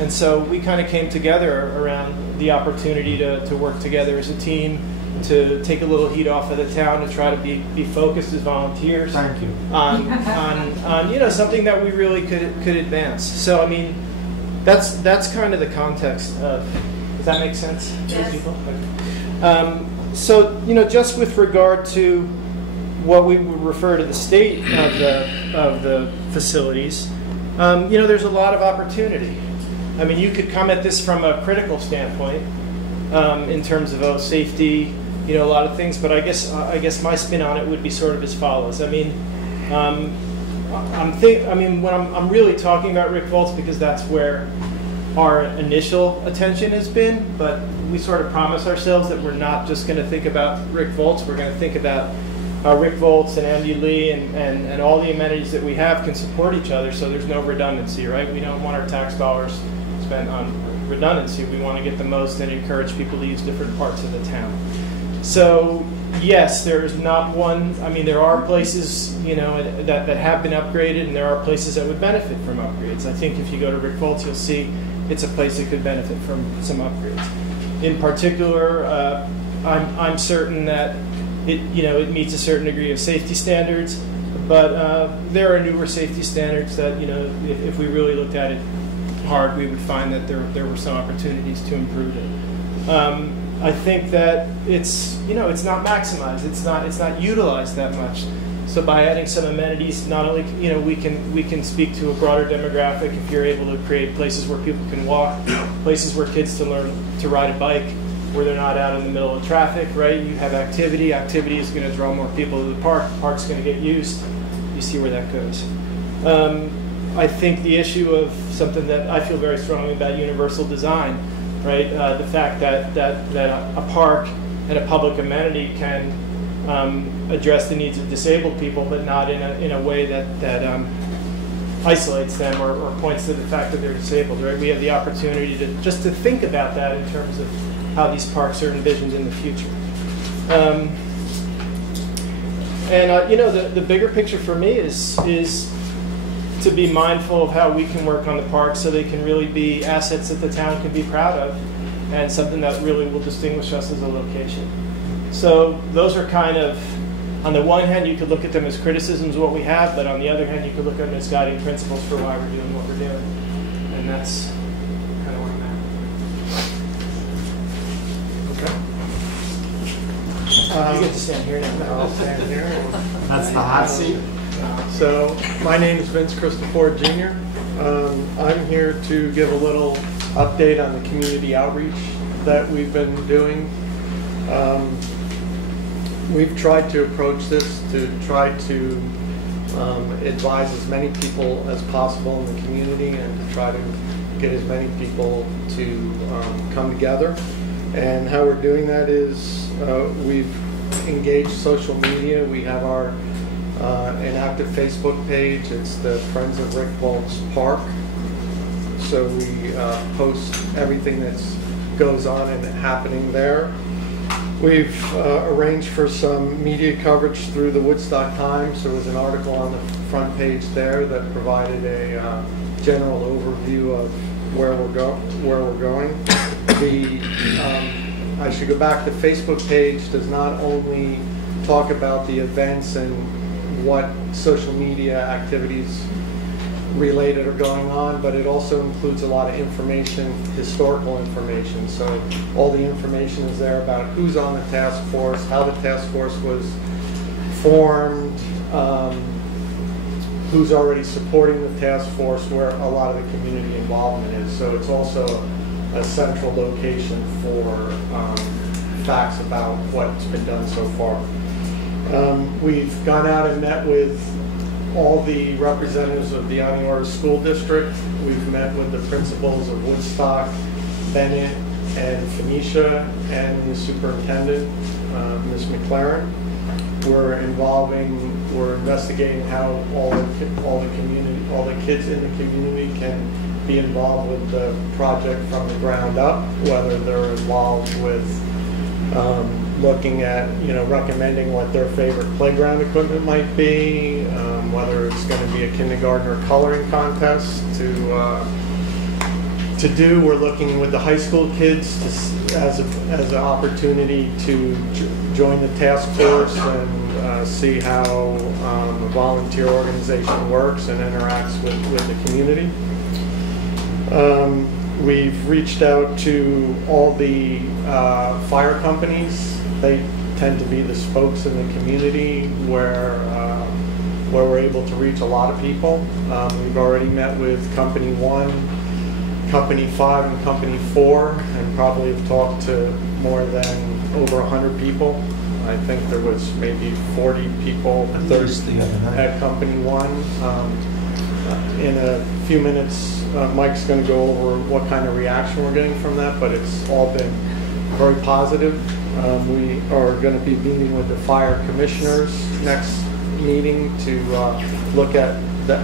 And so we kind of came together around the opportunity to work together as a team, to take a little heat off of the town, to try to be focused as volunteers. Thank you. On something that we really could advance. So that's kind of the context of. Does that make sense to people? So just with regard to what we would refer to the state of the facilities, there's a lot of opportunity. I mean, you could come at this from a critical standpoint in terms of safety. A lot of things, but I guess my spin on it would be sort of as follows. I'm really talking about Rick Volt's because that's where our initial attention has been, but we sort of promise ourselves that we're not just going to think about Rick Volt's. We're going to think about how Rick Volt's and Andy Lee and all the amenities that we have can support each other, so there's no redundancy, right? We don't want our tax dollars spent on redundancy. We want to get the most and encourage people to use different parts of the town. So yes, there's not one. There are places that have been upgraded, and there are places that would benefit from upgrades. I think if you go to Rick Volt's, you'll see it's a place that could benefit from some upgrades. In particular, I'm certain that it meets a certain degree of safety standards, but there are newer safety standards that if we really looked at it hard, we would find that there were some opportunities to improve it. I think that it's not maximized, it's not utilized that much. So by adding some amenities, not only we can speak to a broader demographic if you're able to create places where people can walk, places where kids can learn to ride a bike, where they're not out in the middle of traffic, right? You have activity. Activity is going to draw more people to the park. The park's going to get used. You see where that goes. I think the issue of something that I feel very strongly about, universal design, right? The fact that a park and a public amenity can address the needs of disabled people, but not in a way that isolates them or points to the fact that they're disabled, right? We have the opportunity to think about that in terms of how these parks are envisioned in the future. The bigger picture for me is to be mindful of how we can work on the parks so they can really be assets that the town can be proud of and something that really will distinguish us as a location. So those are kind of, on the one hand, you could look at them as criticisms of what we have, but on the other hand, you could look at them as guiding principles for why we're doing what we're doing. And that's kind of where I'm at. You get to stand here now. I'll stand here. That's the hot seat. So, my name is Vince Christopher Jr. I'm here to give a little update on the community outreach that we've been doing. We've tried to approach this to try to advise as many people as possible in the community and to try to get as many people to come together. And how we're doing that is we've engaged social media. We have our an active Facebook page. It's the Friends of Rick Bolt's Park. So we post everything that goes on and happening there. We've arranged for some media coverage through the Woodstock Times. There was an article on the front page there that provided a general overview of where we're going. I should go back. The Facebook page does not only talk about the events and what social media activities related are going on, but it also includes a lot of information, historical information. So all the information is there about who's on the task force, how the task force was formed, who's already supporting the task force, where a lot of the community involvement is. So it's also a central location for facts about what's been done so far. We've gone out and met with all the representatives of the Aniora School District. We've met with the principals of Woodstock, Bennett, and Phoenicia, and the superintendent, Ms. McLaren. We're investigating how all the kids in the community can be involved with the project from the ground up, whether they're involved with looking at, recommending what their favorite playground equipment might be, whether it's going to be a kindergartner coloring contest to do. We're looking with the high school kids as an opportunity to join the task force and see how a volunteer organization works and interacts with the community. We've reached out to all the fire companies. They tend to be the spokes in the community where we're able to reach a lot of people. We've already met with Company 1, Company 5, and Company 4, and probably have talked to more than over 100 people. I think there was maybe 40 people at Company 1. In a few minutes, Mike's going to go over what kind of reaction we're getting from that, but it's all been very positive. We are going to be meeting with the fire commissioners next meeting to look at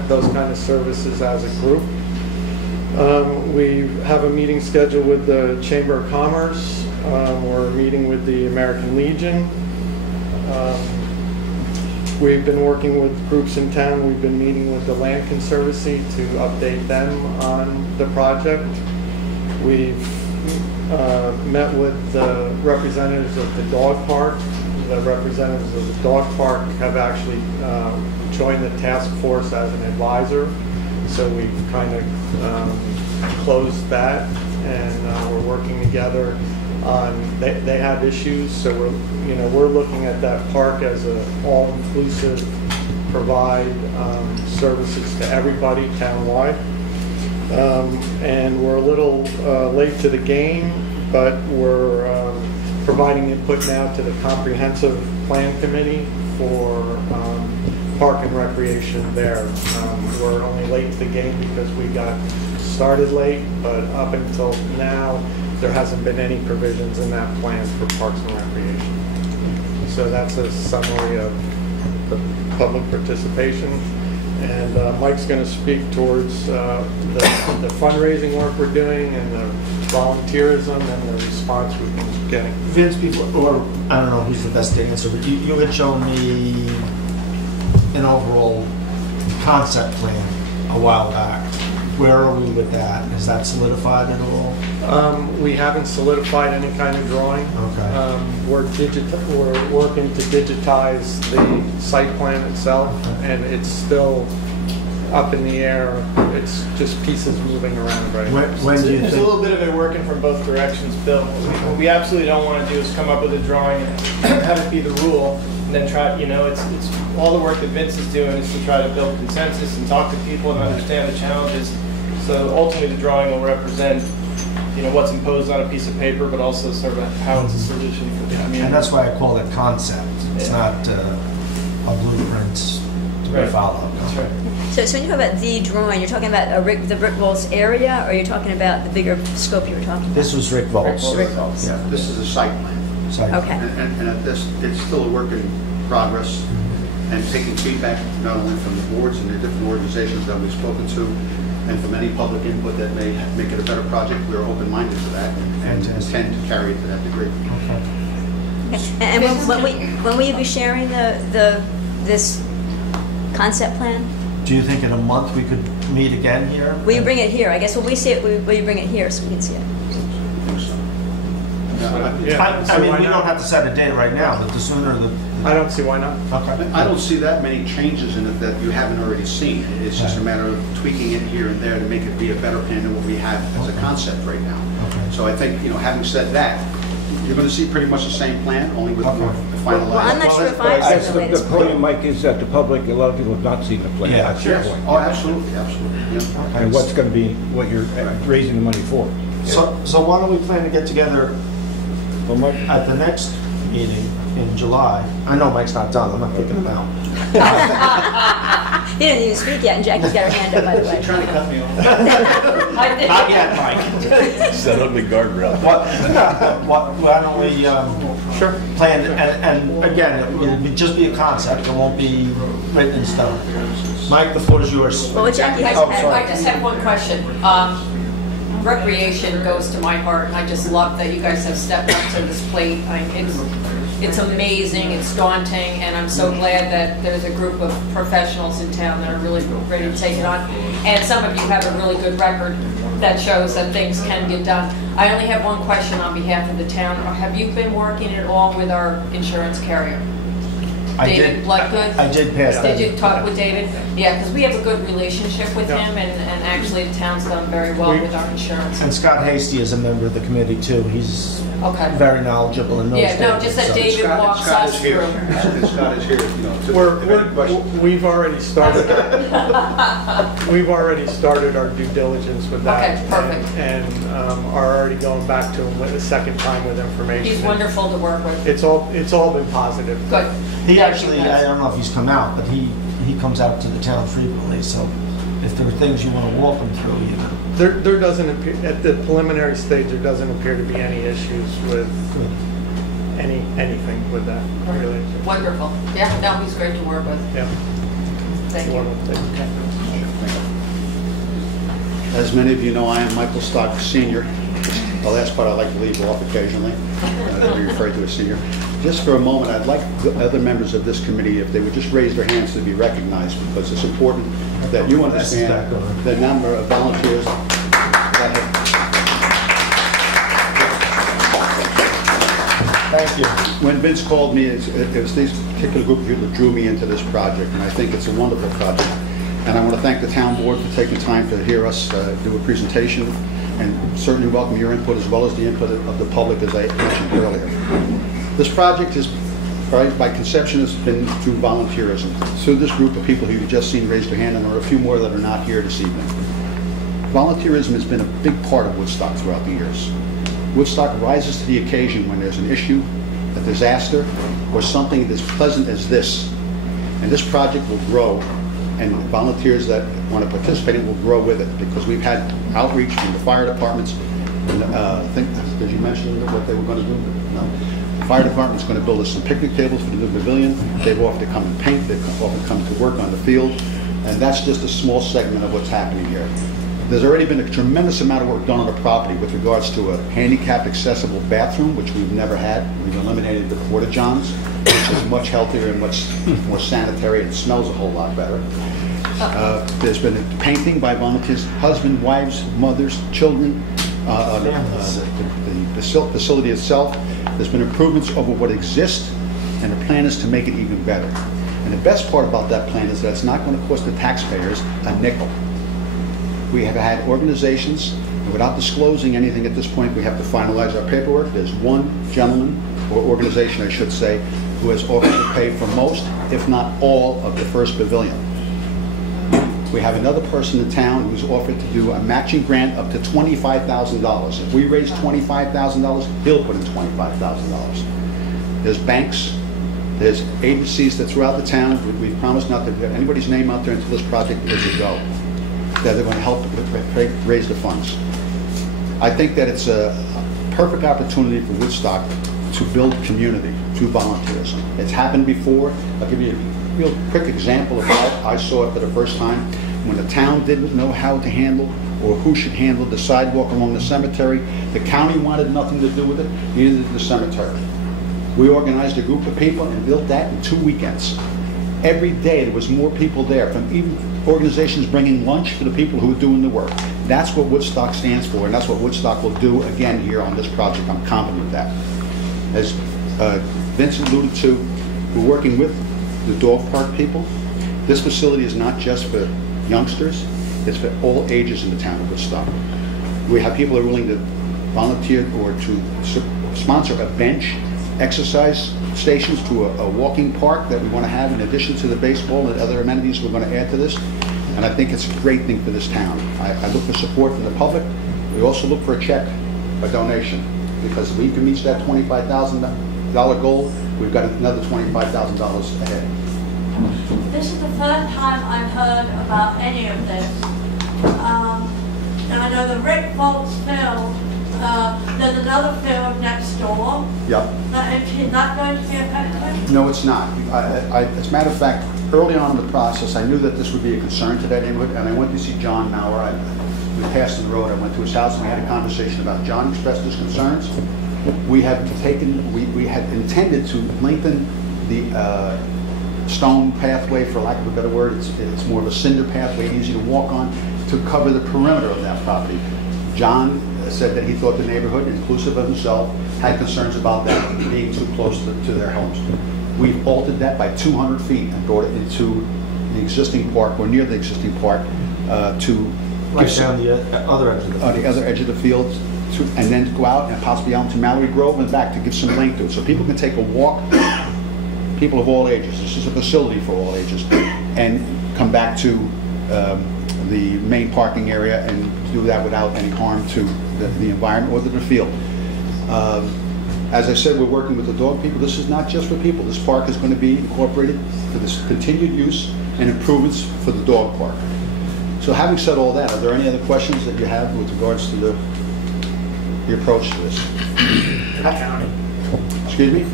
those kind of services as a group. We have a meeting scheduled with the Chamber of Commerce. We're meeting with the American Legion. We've been working with groups in town. We've been meeting with the Land Conservancy to update them on the project. We've met with the representatives of the dog park. The representatives of the dog park have actually joined the task force as an advisor. So we've kind of closed that, and we're working together on. They have issues, so we're looking at that park as an all-inclusive, provide services to everybody townwide. And we're a little late to the game, but we're providing input now to the comprehensive plan committee for park and recreation there. We're only late to the game because we got started late, but up until now, there hasn't been any provisions in that plan for parks and recreation. So that's a summary of the public participation. And Mike's going to speak towards the fundraising work we're doing and the volunteerism and the response we've been getting. Vince, before, or I don't know who's the best to answer, but you had shown me an overall concept plan a while back. Where are we with that? Is that solidified at all? We haven't solidified any kind of drawing. Okay. We're working to digitize the site plan itself, and it's still up in the air. It's just pieces moving around right now. When do you There's a think? little bit of it working from both directions, Bill. What we absolutely don't want to do is come up with a drawing and have it be the rule, and then try. It's all the work that Vince is doing is to try to build consensus and talk to people and understand the challenges. So ultimately, the drawing will represent, what's imposed on a piece of paper, but also sort of how it's a solution for the community. And that's why I call it concept. It's not a blueprint to be followed. That's right. So when you talk about the drawing, you're talking about the Rick Volz area, or you're talking about the bigger scope you were talking about? This was Rick Volz. Rick Volz. Yeah, this is a site plan. Okay. And at this, it's still a work in progress, and taking feedback not only from the boards and the different organizations that we've spoken to, and from any public input that may make it a better project, we're open-minded to that and intend to carry it to that degree. Okay. And when will you be sharing this concept plan? Do you think in a month we could meet again here? Will you bring it here? I guess when we see it, will you bring it here so we can see it? I mean, we don't have to set a date right now, but the sooner the... I don't see why not. Okay. I don't see that many changes in it that you haven't already seen. It's just a matter of tweaking it here and there to make it be a better plan than what we have as a concept right now. Okay. So I think, having said that, you're going to see pretty much the same plan, only with more finalized. Well, I'm not sure if I've seen the latest The point, Mike, is that the public, a lot of people have not seen the plan. Yeah, That's Yes. the point. Oh, absolutely, absolutely. Yeah. And what's going to be, what you're raising the money for. So why don't we plan to get together at the next meeting in July? I know Mike's not done. I'm not kicking him out. He didn't even speak yet, and Jackie's got her hand up, by the way. Trying to cut me off. Not yet, Mike. It's that ugly guardrail. Why don't we Sure. plan, and again, it'll just be a concept. It won't be written in stone. Mike, the floor is yours. Well, Jackie has Oh, had sorry. I just have one question. Recreation goes to my heart, and I just love that you guys have stepped up to this plate. It's amazing, it's daunting, and I'm so glad that there's a group of professionals in town that are really ready to take it on. And some of you have a really good record that shows that things can get done. I only have one question on behalf of the town. Have you been working at all with our insurance carrier? David Bloodgood? I did pass that. Did you talk with David? Yeah, because we have a good relationship with him, and actually the town's done very well with our insurance. And Scott Hasty is a member of the committee too. He's very knowledgeable and knows. Yeah, no, just that David walks us through. Scott is here, We've already started. We've already started our due diligence with that. Okay, perfect. And are already going back to him a second time with information. He's wonderful to work with. It's all been positive. Good. He actually, I don't know if he's come out, but he comes out to the town frequently. So if there are things you want to walk him through, There doesn't appear, at the preliminary stage, there doesn't appear to be any issues with anything with that relationship. Wonderful. Yeah, no, he's great to work with. Yeah. Thank you. As many of you know, I am Michael Stock Sr. The last part I like to leave off occasionally, to be referred to as senior. Just for a moment, I'd like the other members of this committee, if they would just raise their hands to be recognized, because it's important that you understand the number of volunteers that have Thank you. When Vince called me, it was this particular group of people that drew me into this project, and I think it's a wonderful project. And I want to thank the town board for taking time to hear us do a presentation, and certainly welcome your input as well as the input of the public, as I mentioned earlier. This project is, by conception, has been through volunteerism. So this group of people who you've just seen raise their hand, and there are a few more that are not here this evening. Volunteerism has been a big part of Woodstock throughout the years. Woodstock rises to the occasion when there's an issue, a disaster, or something as pleasant as this. And this project will grow, and volunteers that want to participate in it will grow with it, because we've had outreach from the fire departments. And, I think, did you mention what they were going to do? No. The fire department's going to build us some picnic tables for the new pavilion. They've offered to come and paint. They've offered to come to work on the field. And that's just a small segment of what's happening here. There's already been a tremendous amount of work done on the property with regards to a handicapped accessible bathroom, which we've never had. We've eliminated the porta-johns, which is much healthier and much more sanitary and smells a whole lot better. There's been a painting by volunteers, husbands, wives, mothers, children, the facility itself. There's been improvements over what exists, and the plan is to make it even better. And the best part about that plan is that it's not going to cost the taxpayers a nickel. We have had organizations, and without disclosing anything at this point, we have to finalize our paperwork. There's one gentleman, or organization I should say, who has offered to pay for most, if not all, of the first pavilion. We have another person in town who's offered to do a matching grant up to $25,000. If we raise $25,000, he'll put in $25,000. There's banks, there's agencies that throughout the town, we've promised not to get anybody's name out there until this project is a go, that they're going to help raise the funds. I think that it's a perfect opportunity for Woodstock to build community through volunteerism. It's happened before. I'll give you a real quick example of how I saw it for the first time. When the town didn't know how to handle or who should handle the sidewalk along the cemetery, the county wanted nothing to do with it, neither did the cemetery. We organized a group of people and built that in 2 weekends. Every day there was more people there, from even organizations bringing lunch for the people who were doing the work. That's what Woodstock stands for, and that's what Woodstock will do again here on this project. I'm confident of that. As Vincent alluded to, we're working with the dog park people. This facility is not just for youngsters, it's for all ages in the town of Woodstock. We have people who are willing to volunteer or to sponsor a bench, exercise stations, to a walking park that we want to have in addition to the baseball and other amenities we're going to add to this. And I think it's a great thing for this town. I look for support from the public. We also look for a check, a donation, because if we can reach that $25,000 goal, we've got another $25,000 ahead. This is the third time I've heard about any of this. And I know the Rick Volt's field, there's another field next door. Yep. Is that going to be affected? No, it's not. As a matter of fact, early on in the process, I knew that this would be a concern to that neighborhood, and I went to see John Maurer. We passed the road. I went to his house, and we had a conversation about John expressed his concerns. We had intended to lengthen the stone pathway, for lack of a better word. It's more of a cinder pathway, easy to walk on, to cover the perimeter of that property. John said that he thought the neighborhood, inclusive of himself, had concerns about that being too close to their homes. We've altered that by 200 feet and brought it into the existing park, or near the existing park, to right down the other edge of the field. The other edge of the field, and then go out and possibly out to Mallory Grove and back to give some length to it, so people can take a walk. People of all ages. This is a facility for all ages, and come back to the main parking area and do that without any harm to the environment or to the field. As I said, we're working with the dog people. This is not just for people. This park is going to be incorporated for this continued use and improvements for the dog park. So having said all that, are there any other questions that you have with regards to the approach to this? Excuse me?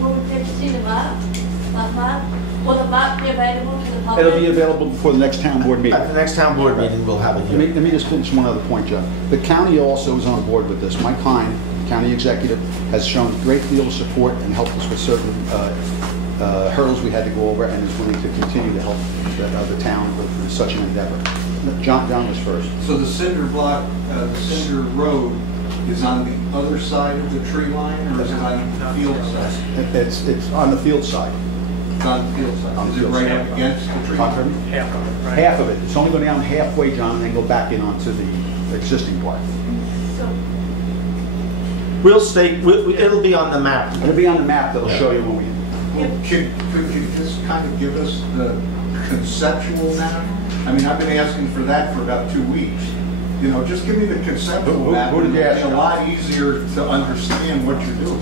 Will we get to see the map? That map? Will the map be available to the public? It'll be available before the next town board meeting. At the next town board meeting, we'll have it here. Let me just finish one other point, John. The county also is on board with this. Mike Hine, county executive, has shown a great deal of support and helped us with certain hurdles we had to go over, and is willing to continue to help the town with such an endeavor. John was first. So the cinder block, the cinder road is on the other side of the tree line, or is it on the field side? It's on the field side. It's on the field side. Is it right up against the tree line? Half of it, right? Half of it. It's only going down halfway, John, and then go back in onto the existing part. We'll stay, it'll be on the map. It'll be on the map that'll show you when we... Well, could you just kind of give us the conceptual map? I mean, I've been asking for that for about 2 weeks. You know, just give me the conceptual map. Who did you ask? It'll be a lot easier to understand what you're doing.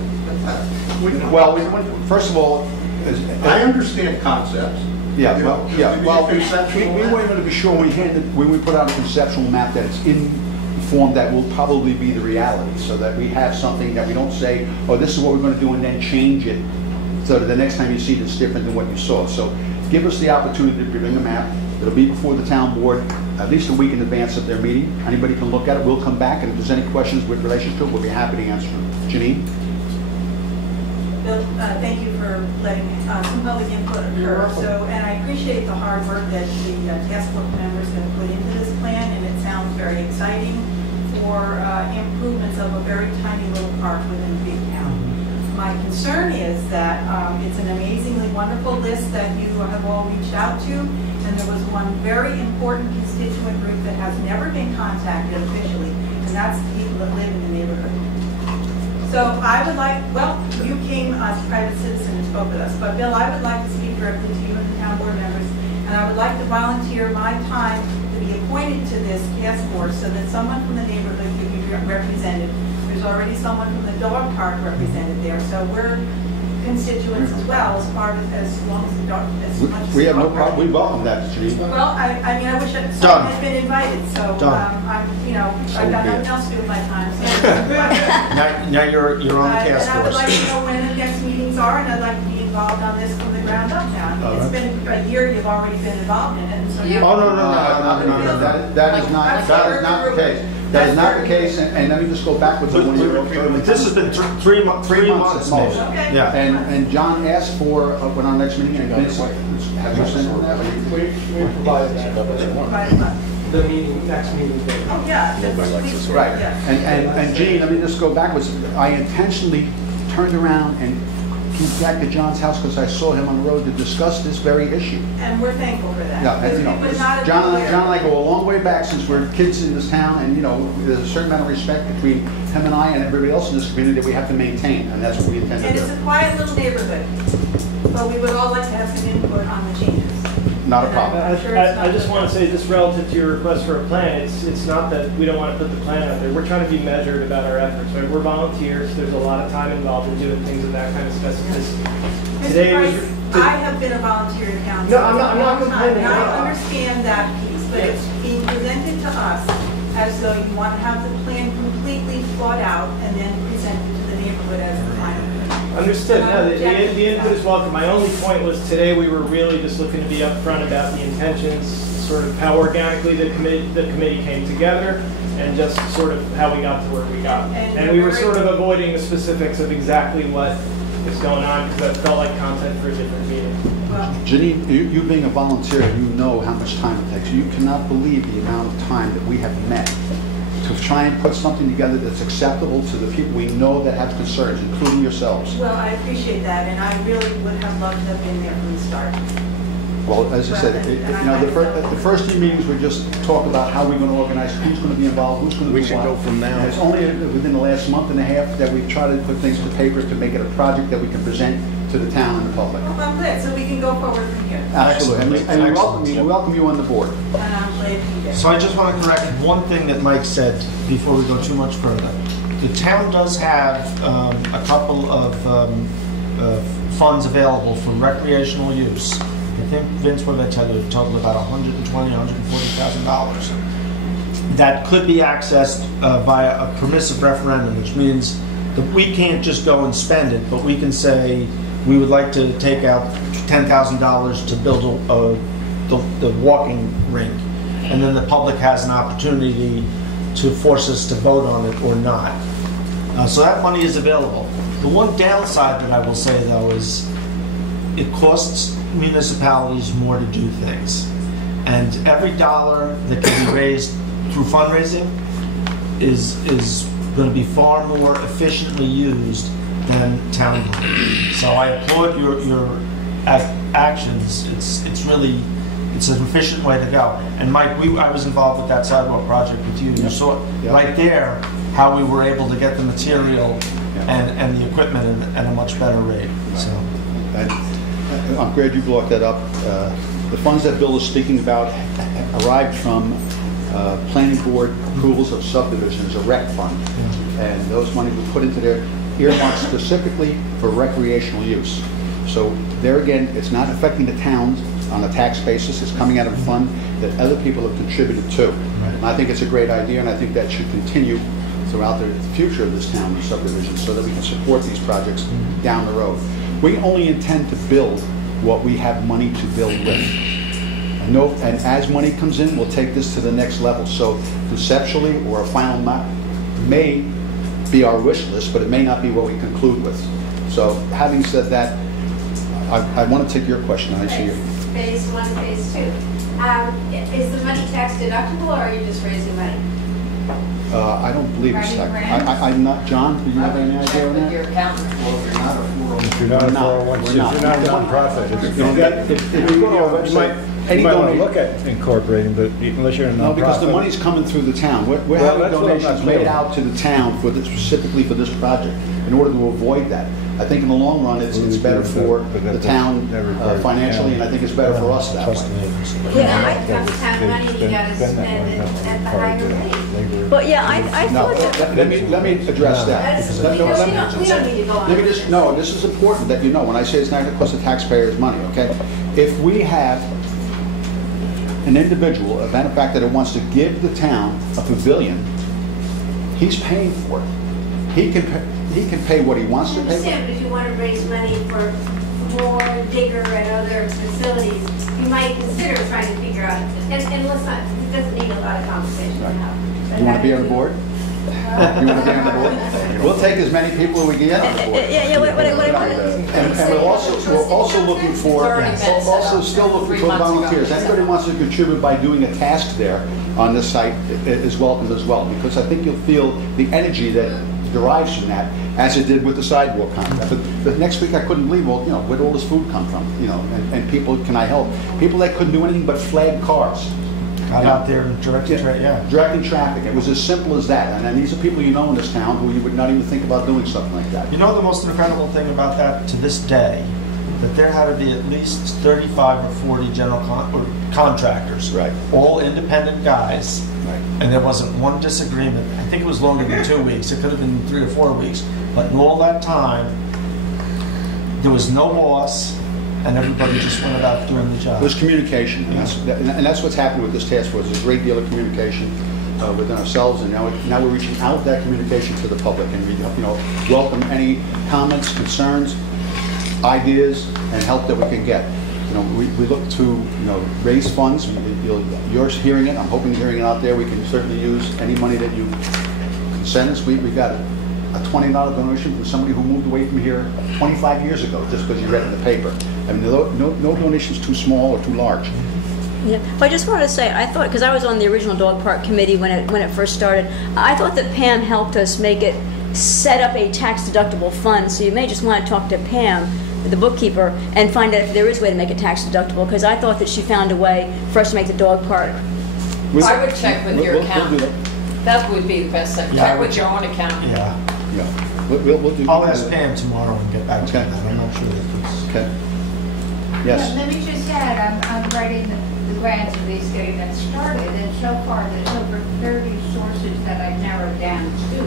Well, first of all... I understand concepts. Yeah, You know, well, just give me a we conceptual map. wanted to be sure when we put out a conceptual map that it's in form that will probably be the reality, so that we have something that we don't say, oh, this is what we're going to do, and then change it, so that the next time you see it, it's different than what you saw. So give us the opportunity to bring a map. It'll be before the town board, at least a week in advance of their meeting. Anybody can look at it. We'll come back, and if there's any questions with relation to it, we'll be happy to answer them. Janine? Bill, thank you for letting some public input occur. So, and I appreciate the hard work that the task force members have put into this plan, and it sounds very exciting for improvements of a very tiny little park within a big town. My concern is that it's an amazingly wonderful list that you have all reached out to, and there was one very important constituent group that has never been contacted officially, and that's the people that live in the neighborhood. So I would like, well, you came as a private citizen and spoke with us, but Bill, I would like to speak directly to you and the town board members, and I would like to volunteer my time to be appointed to this task force so that someone from the neighborhood could be represented. There's already someone from the dog park represented there, so we're constituents as well, as part of, as long as the dog, as much as We have the no dog problem. park. We welcome that, Janine. Well, I mean, I wish Done. someone had been invited, so, Done. I'm, you know, So I've got be nothing it. else to do with my time, so. Now you're on the task And I would force. like to know when the next meetings are, and I'd like to be involved on this from the ground up now. All It's right. been a year, you've already been involved in it, and so. Oh, no. That is not the case. That is not the case, and let me just go backwards. This has been three months at most. Okay. Yeah. And John asked for, when our next meeting, and Vince, have you sent him that? We provided that. The meeting, next meeting date. Oh, yeah. Right. Yeah. And Gene, let me just go backwards. I intentionally turned around and came back to John's house because I saw him on the road to discuss this very issue. And we're thankful for that. Yeah, and, you know, Because we would not have John been and I aware. go a long way back since we're kids in this town, and, you know, there's a certain amount of respect between him and I and everybody else in this community that we have to maintain, and that's what we intend to And do. it's a quiet little neighborhood, but we would all like to have some input on the changes. Not a problem. I'm sure it's not I just want to say, just relative to your request for a plan, it's not that we don't want to put the plan out there. We're trying to be measured about our efforts, right? We're volunteers. There's a lot of time involved in doing things with that kind of specificity. Today was. Mr. Price, I have been a volunteer in town. No, I'm not complaining. And I understand that piece, but it's being presented to us as though you want to have the plan completely thought out and then presented to the neighborhood as the final. Understood. No, the input is welcome. My only point was today we were really just looking to be upfront about the intentions, sort of how organically the committee came together, and just sort of how we got to where we got. And we were sort of avoiding the specifics of exactly what is going on because that felt like content for a different meeting. Janine, you being a volunteer, you know how much time it takes. You cannot believe the amount of time that we have met to try and put something together that's acceptable to the people we know that have concerns, including yourselves. Well, I appreciate that, and I really would have loved to have been there from the start. Well, as I said, the first few meetings were just talk about how we're going to organize, who's going to be involved, who's going to be involved. We should go from now. And it's only within the last month and a half that we've tried to put things to paper to make it a project that we can present to the town and the public. Well, I'm glad, so we can go forward from here. Absolutely. And we welcome you on the board. And I'm glad you did. So I just want to correct one thing that Mike said before we go too much further. The town does have a couple of funds available for recreational use. I think Vince would have tell you a total about $120,000, $140,000. That could be accessed via a permissive referendum, which means that we can't just go and spend it, but we can say we would like to take out $10,000 to build the walking rink, and then the public has an opportunity to force us to vote on it or not. So that money is available. The one downside that I will say, though, is it costs municipalities more to do things. And every dollar that can be raised through fundraising is going to be far more efficiently used than town money. So I applaud your actions. It's really, it's an efficient way to go. And Mike, I was involved with that sidewalk project with you. You saw right there how we were able to get the material and the equipment at a much better rate. So I'm glad you brought that up. The funds that Bill is speaking about arrived from planning board approvals of subdivisions, a rec fund. And those money were put into their earmarked specifically for recreational use. So there again, it's not affecting the towns on a tax basis. It's coming out of a fund that other people have contributed to. And I think it's a great idea, and I think that should continue throughout the future of this town and subdivision so that we can support these projects down the road. We only intend to build what we have money to build with. And as money comes in, we'll take this to the next level. So conceptually, or a final map may be our wish list, but it may not be what we conclude with. So having said that, I want to take your question. I see you. Phase 1, phase 2. Is the money tax deductible, or are you just raising money? I don't believe it's tax. I'm not, John, do you have any idea on that? Your accountant. Well, If you're not a 401c, if you're not a nonprofit, if you go to our website, you might want to look at incorporating, but unless you're a nonprofit. No, because the money's coming through the town. We're having donations made out to the town specifically for this project in order to avoid that. I think in the long run, it's better for the town financially, and I think it's better for us that way. Yeah, it's town money you gotta spend it at the higher rate. But yeah, I thought that... Let me address that. We don't need to go on. Let me just, no, this is important that you know. When I say it's not going to cost the taxpayers money, okay? If we have an individual, a benefactor that wants to give the town a pavilion, he's paying for it. He can pay what he wants to pay. I understand, but if you want to raise money for more digger and other facilities, you might consider trying to figure out, and let's not, it doesn't need a lot of conversation now. You want to be on the board? You want to be on the board? We'll take as many people as we can get on the board. Yeah, what I wanted And we're also looking for, still looking for volunteers. Anybody who wants to contribute by doing a task there on this site is welcome as well, because I think you'll feel the energy that derives from that, as it did with the sidewalk contract. But next week I couldn't believe, well, you know, where'd all this food come from? You know, and people, can I help? People that couldn't do anything but flag cars. Got out there and directing traffic, directing traffic. It was as simple as that. And these are people you know in this town who you would not even think about doing something like that. You know the most incredible thing about that to this day? That there had to be at least 35 or 40 general contractors, right? All independent guys, right? And there wasn't one disagreement. I think it was longer than 2 weeks. It could have been 3 or 4 weeks. But in all that time, there was no boss, and everybody just went about doing the job. It was communication, and that's what's happened with this task force. There's a great deal of communication within ourselves, and now we're reaching out that communication to the public, and we welcome any comments, concerns, ideas, and help that we can get. You know, we look to raise funds. You're hearing it. I'm hoping you're hearing it out there. We can certainly use any money that you can send us. We got a $20 donation from somebody who moved away from here 25 years ago, just because you read it in the paper. I mean, no donation's too small or too large. Yeah, well, I just wanted to say, I thought, because I was on the original dog park committee when it first started, I thought that Pam helped us set up a tax-deductible fund, so you may just want to talk to Pam, the bookkeeper, and find out if there is a way to make it tax-deductible, because I thought that she found a way for us to make the dog park. I would check with your accountant. That would be the best thing. Check with your own accountant. Yeah. We'll do. I'll ask Pam tomorrow and get back to you. I'm not sure that it's... Okay. Yes. Let me just add, I'm writing the grants of these, getting them started, and so far there's over 30 sources that I've narrowed down to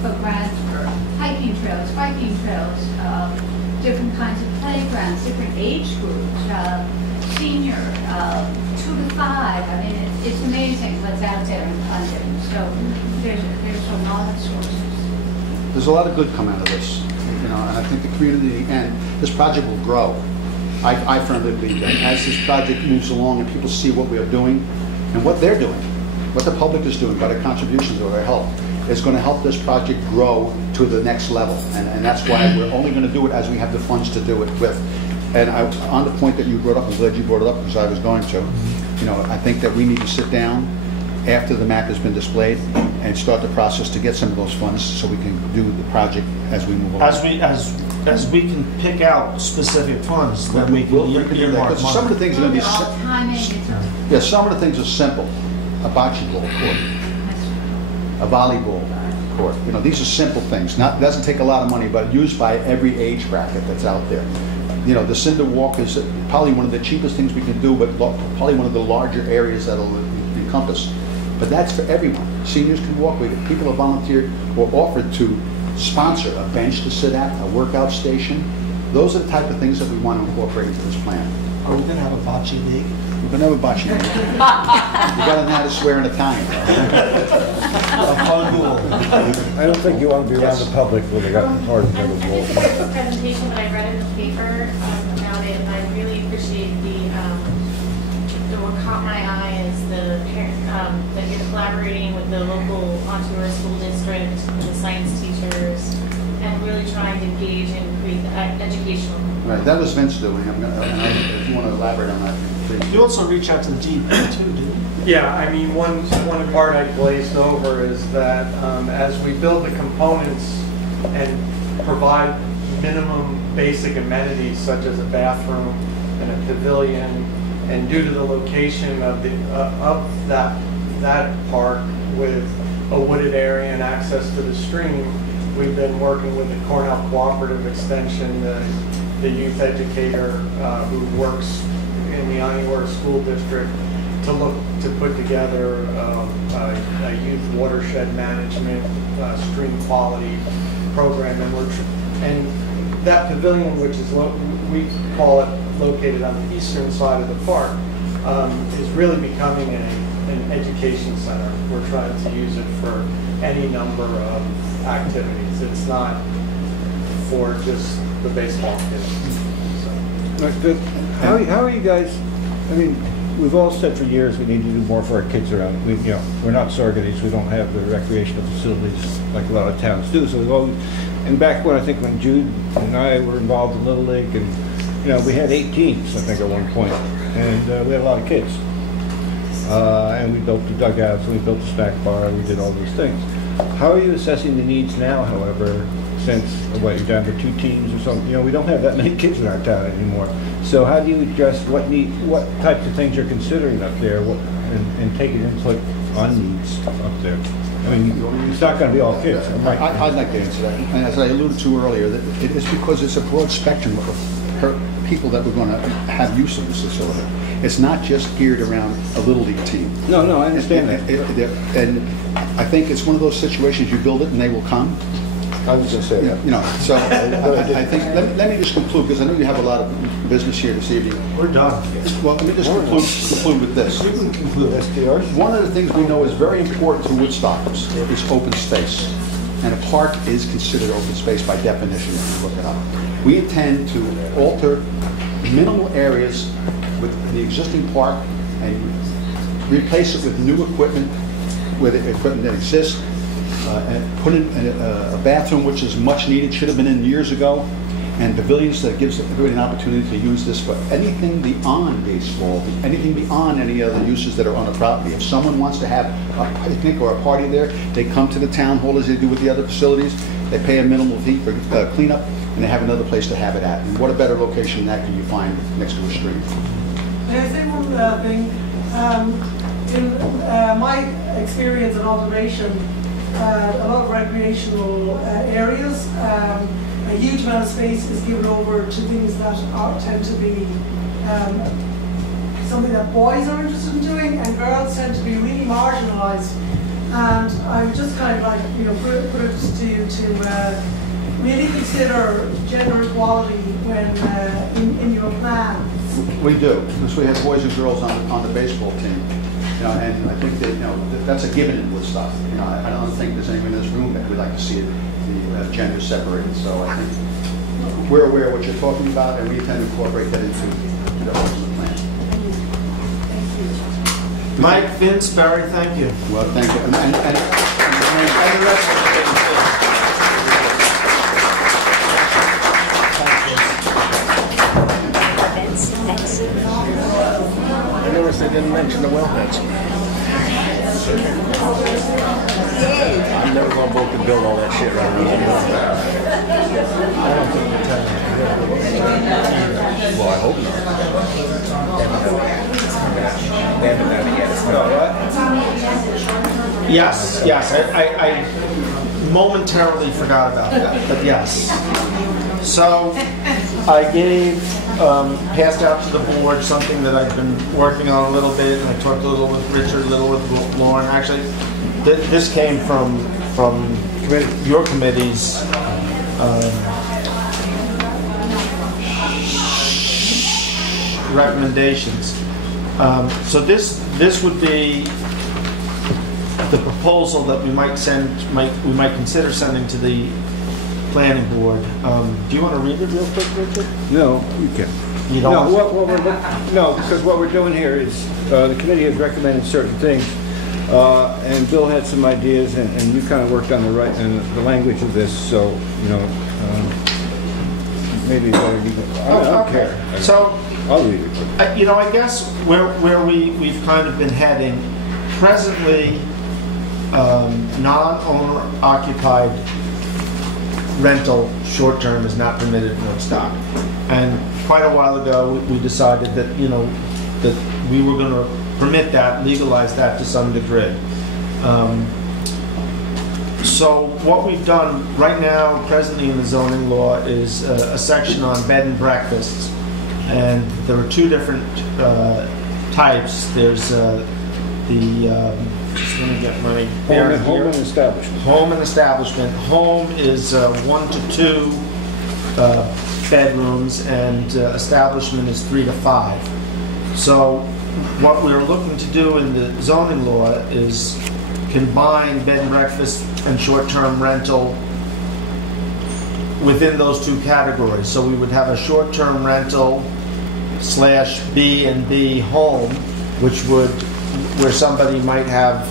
for grants for hiking trails, biking trails, different kinds of playgrounds, different age groups, senior, 2 to 5. I mean, it's amazing what's out there in funding. So there's a lot of sources. There's a lot of good come out of this, and I think the community and this project will grow. I firmly believe that as this project moves along and people see what we are doing and what they're doing, what the public is doing by their contributions or their help, is going to help this project grow to the next level. And that's why we're only going to do it as we have the funds to do it with. And on the point that you brought up, I'm glad you brought it up because I was going to. I think that we need to sit down after the map has been displayed and start the process to get some of those funds so we can do the project as we move along. As we can pick out specific funds, then we can earmark money. Some of the things are going to be, Timing is yeah, some of the things are simple. A bocce ball court, a volleyball court. You know, these are simple things. Doesn't take a lot of money, but used by every age bracket that's out there. You know, the cinder walk is probably one of the cheapest things we can do, but probably one of the larger areas that'll encompass. But that's for everyone. Seniors can walk. People have volunteered or offered to sponsor a bench to sit at, a workout station. Those are the type of things that we want to incorporate into this plan. Are we going to have a bocce league? We're going to have a bocce league. You got to know how to swear in Italian. I don't think you want to be around the public when they got hard metal This walls. is a quick presentation, but I read in the paper about it, and I really appreciate what caught my eye is the parent, that you're collaborating with the local Ontario school district, the science teachers, and really trying to engage and create the educational. Right, that was Vince doing. If you want to elaborate on that, please. You also reach out to the DEP too, didn't you? Yeah, I mean, one part I glazed over is that as we build the components and provide minimum basic amenities such as a bathroom and a pavilion, and due to the location of that park with a wooded area and access to the stream, we've been working with the Cornell Cooperative Extension, the youth educator who works in the Iowa School District, to look to put together a youth watershed management stream quality program, and that pavilion, which is we call it located on the eastern side of the park, is really becoming an education center. We're trying to use it for any number of activities. It's not for just the baseball kids. How are you guys, I mean, we've all said for years we need to do more for our kids around. We're not Sorganies, we don't have the recreational facilities like a lot of towns do. So we've always, and back when Jude and I were involved in Little League, and we had 8 teams, I think, at one point, and we had a lot of kids. And we built the dugouts, and we built the snack bar, we did all these things. How are you assessing the needs now, however, since, you're down to 2 teams or something? We don't have that many kids in our town anymore. So how do you address what types of things you're considering up there, and taking input on needs up there? I mean, it's not going to be all kids. I'd like to answer that. And as I alluded to earlier, that it is because it's a broad spectrum of people that we're going to have use of this facility. It's not just geared around a Little League team. No, I understand that. And I think it's one of those situations, you build it and they will come. I was going to say that. So I think, let me just conclude, because I know you have a lot of business here this evening. We're done. Well, let me just conclude with this. You can conclude. One of the things we know is very important to Woodstockers is open space. And a park is considered open space by definition if you look it up. We intend to alter minimal areas with the existing park and replace it with new equipment, with equipment that exists, and put in a bathroom which is much needed, should have been in years ago, and pavilions that gives everybody an opportunity to use this for anything beyond baseball, anything beyond any other uses that are on the property. If someone wants to have a picnic or a party there, they come to the town hall as they do with the other facilities, they pay a minimal fee for cleanup, and they have another place to have it at. And what a better location than that can you find next to a street? May I say one thing? In my experience and observation, a lot of recreational areas, a huge amount of space is given over to things that tend to be something that boys are interested in doing, and girls tend to be really marginalised. And I would just kind of put it to you to really consider gender equality when in your plan. We do, because we have boys and girls on the baseball team. And I think that that's a given in Woodstock. I don't think there's anyone in this room that would like to see the gender separated. So I think we're aware of what you're talking about, and we intend to incorporate that into the ultimate plan. Mike, Vince, Barry, thank you. Well, thank you, and the rest of the team. I noticed they didn't mention the wellheads. I'm never gonna vote to build all that shit right now. Well, I hope not. Yes, yes, I momentarily forgot about that, but yes. So I gave, passed out to the board something that I've been working on a little bit, and I talked a little with Richard, a little with Lauren. Actually, this came from your committee's recommendations. So this would be the proposal that we might consider sending to the planning board. Do you want to read it real quick, Richard? No, you can. You don't? No, because what we're doing here is the committee has recommended certain things, and Bill had some ideas, and you kind of worked on the language of this. So maybe better leave it. I don't care. So I'll leave it. I guess where we've kind of been heading presently. Non-owner occupied rental short-term is not permitted in Woodstock. And quite a while ago, we decided that, that we were going to permit that, legalize that to some degree. So what we've done right now, presently in the zoning law, is a section on bed and breakfasts. And there are two different types. There's just going to get my home and establishment. Home and establishment. Home is 1 to 2 bedrooms, and establishment is 3 to 5. So what we're looking to do in the zoning law is combine bed and breakfast and short-term rental within those two categories. So we would have a short-term rental / B&B home, where somebody might have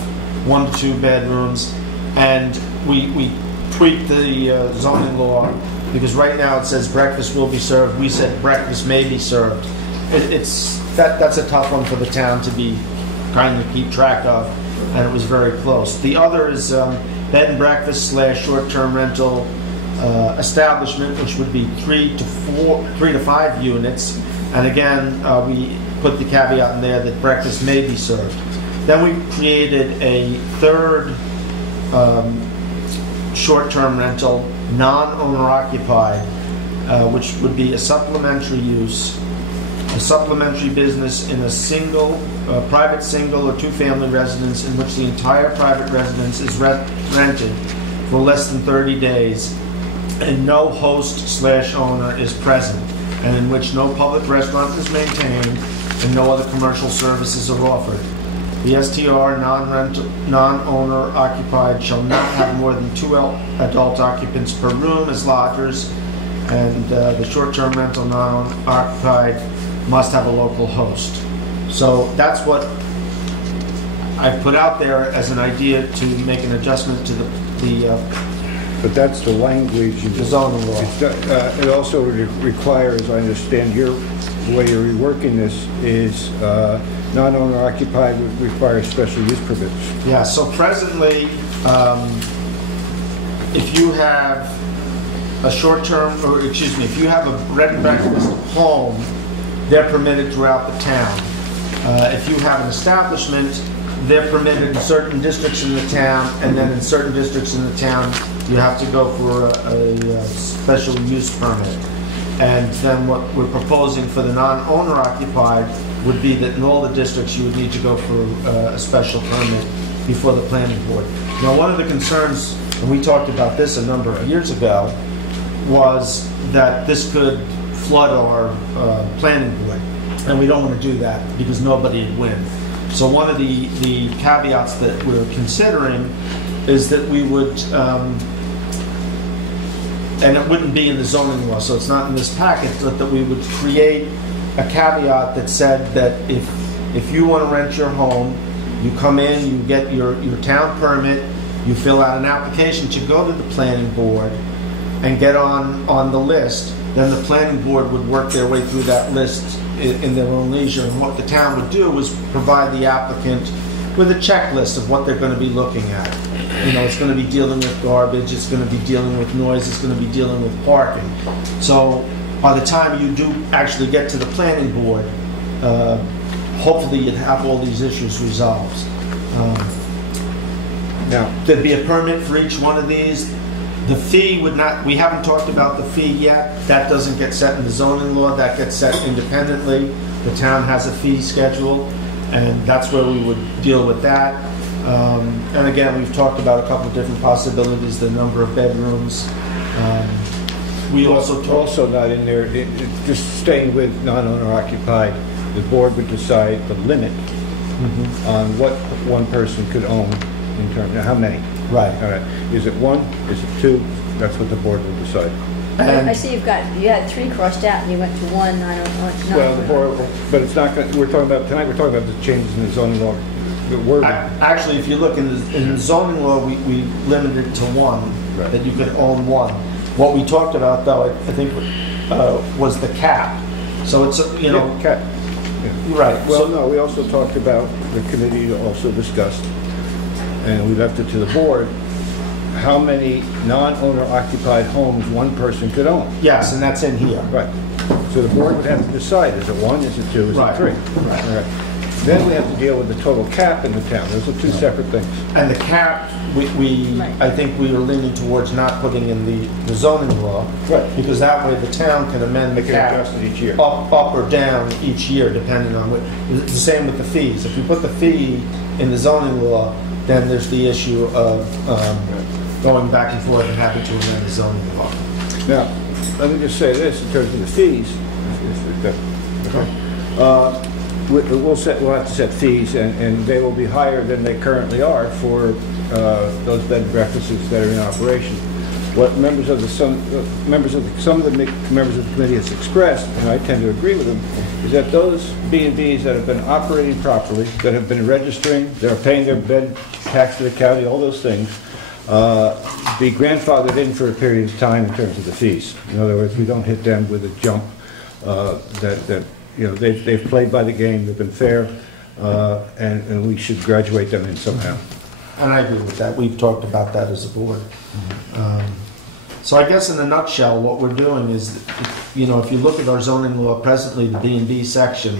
1 to 2 bedrooms, and we tweaked the zoning law because right now it says breakfast will be served. We said breakfast may be served. That's a tough one for the town to be trying to keep track of, and it was very close. The other is bed and breakfast / short-term rental establishment, which would be 3 to 5 units, and again we put the caveat in there that breakfast may be served. Then we created a third short-term rental, non-owner occupied, which would be a supplementary use, a supplementary business in a private single or two-family residence in which the entire private residence is rented for less than 30 days, and no host / owner is present, and in which no public restaurant is maintained and no other commercial services are offered. The STR, non-owner occupied, shall not have more than 2 adult occupants per room as lodgers, and the short-term rental non-occupied must have a local host. So that's what I've put out there as an idea to make an adjustment to the but that's the language. The zoning law. It also requires, I understand, the way you're reworking this is non-owner occupied would require special use permits. Yeah, so presently, if you have a short-term, if you have a bed and breakfast home, they're permitted throughout the town. If you have an establishment, they're permitted in certain districts in the town, and then in certain districts in the town, you have to go for a special use permit. And then what we're proposing for the non-owner occupied would be that in all the districts you would need to go for a special permit before the planning board. Now, one of the concerns, and we talked about this a number of years ago, was that this could flood our planning board, and we don't want to do that because nobody would win. So one of the caveats that we're considering is that we would, and it wouldn't be in the zoning law, so it's not in this packet, but that we would create a caveat that said that if you want to rent your home, you come in, you get your town permit, you fill out an application to go to the planning board and get on the list, then the planning board would work their way through that list in their own leisure. And what the town would do was provide the applicant with a checklist of what they're going to be looking at. You know, it's going to be dealing with garbage, it's going to be dealing with noise, it's going to be dealing with parking. So by the time you do actually get to the planning board, hopefully you'd have all these issues resolved. Now, there'd be a permit for each one of these. The fee would not, we haven't talked about the fee yet. That doesn't get set in the zoning law, that gets set independently. The town has a fee schedule, and that's where we would deal with that. And again, we've talked about a couple of different possibilities, the number of bedrooms. We also not in there, just staying with non-owner occupied, the board would decide the limit on what one person could own in terms of how many. Right. All right. Is it one? Is it two? That's what the board will decide. I see you had 3 crossed out and you went to 1. I don't know. Well, the board, but it's not going. We're talking about tonight. We're talking about the changes in the zoning law. The word. Actually, if you look in the zoning law, we limited it to 1, right, that you could own 1. What we talked about, though, I think, was the cap. So it's you know, cap. Yeah. Right. Well, no, we also talked about, the committee also discussed, and we left it to the board, how many non-owner occupied homes one person could own. Yes, and that's in here. Right. So the board would have to decide, is it 1, is it 2, is it 3? Right. All right. Then we have to deal with the total cap in the town. Those are 2 separate things. And the cap, I think we were leaning towards not putting in the zoning law. Right. Because that way the town can amend the cap adjust it each year. Up or down each year, depending on what. It's the same with the fees. If we put the fee in the zoning law, then there's the issue of going back and forth and having to amend the zoning law. Now, let me just say this in terms of the fees. Okay. We'll have to set fees, and they will be higher than they currently are for those bed and breakfasts that are in operation. What some of the members of the committee has expressed, and I tend to agree with them, is that those B&Bs that have been operating properly, that have been registering, that are paying their bed tax to the county, all those things, be grandfathered in for a period of time in terms of the fees. In other words, we don't hit them with a jump that you know, they've played by the game, they've been fair, and we should graduate them in somehow. And I agree with that. We've talked about that as a board. So I guess in a nutshell, what we're doing is, you know, if you look at our zoning law presently, the B&B section,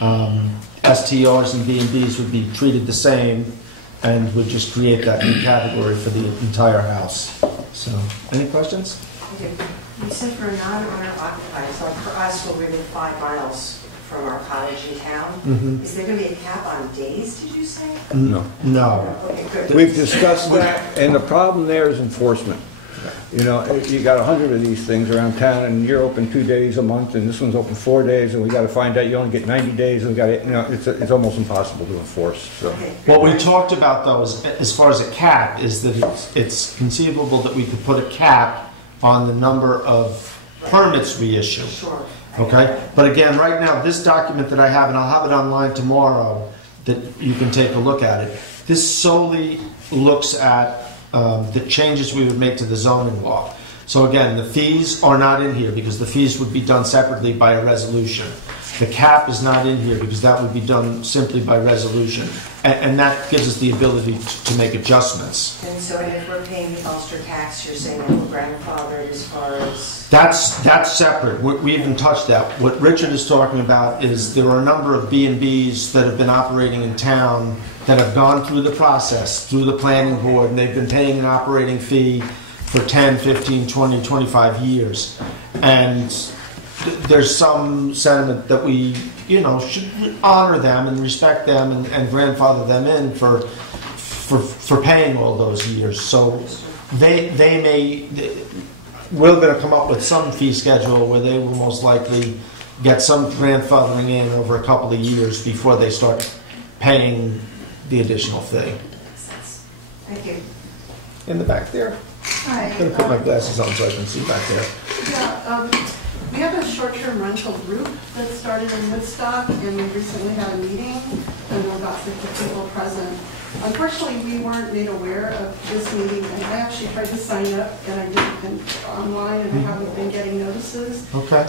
STRs and B&Bs would be treated the same and would just create that new category for the entire house. So, any questions? Okay. You said for non-owner occupied, so for us, we're within 5 miles from our cottage in town. Is there going to be a cap on days, did you say? No. No. Okay, good. We've discussed that, and the problem there is enforcement. You know, you got 100 of these things around town, and you're open 2 days a month, and this one's open 4 days, and we got to find out you only get 90 days, and we got to, you know, it's almost impossible to enforce. So. What we talked about, though, is, as far as a cap, is that it's conceivable that we could put a cap on the number of permits we issue. Sure. Okay? But again, right now, this document that I have, and I'll have it online tomorrow, that you can take a look at it, this solely looks at the changes we would make to the zoning law. So again, the fees are not in here because the fees would be done separately by a resolution. The cap is not in here because that would be done simply by resolution. And that gives us the ability to make adjustments. And so if we're paying the Ulster tax, you're saying that we're grandfathered as far as... That's separate. We haven't touched that. What Richard is talking about is there are a number of B&Bs that have been operating in town that have gone through the process, through the planning board, and they've been paying an operating fee for 10, 15, 20, 25 years. And there's some sentiment that we, you know, should honor them and respect them and grandfather them in for paying all those years. So we're going to come up with some fee schedule where they will most likely get some grandfathering in over a couple of years before they start paying the additional fee. Thank you. In the back there. Hi. I'm going to put my glasses on so I can see back there. Yeah, we have a short-term rental group that started in Woodstock, and we recently had a meeting, and there were about 50 people present. Unfortunately, we weren't made aware of this meeting, and I actually tried to sign up, and I didn't online, and I haven't been getting notices. Okay.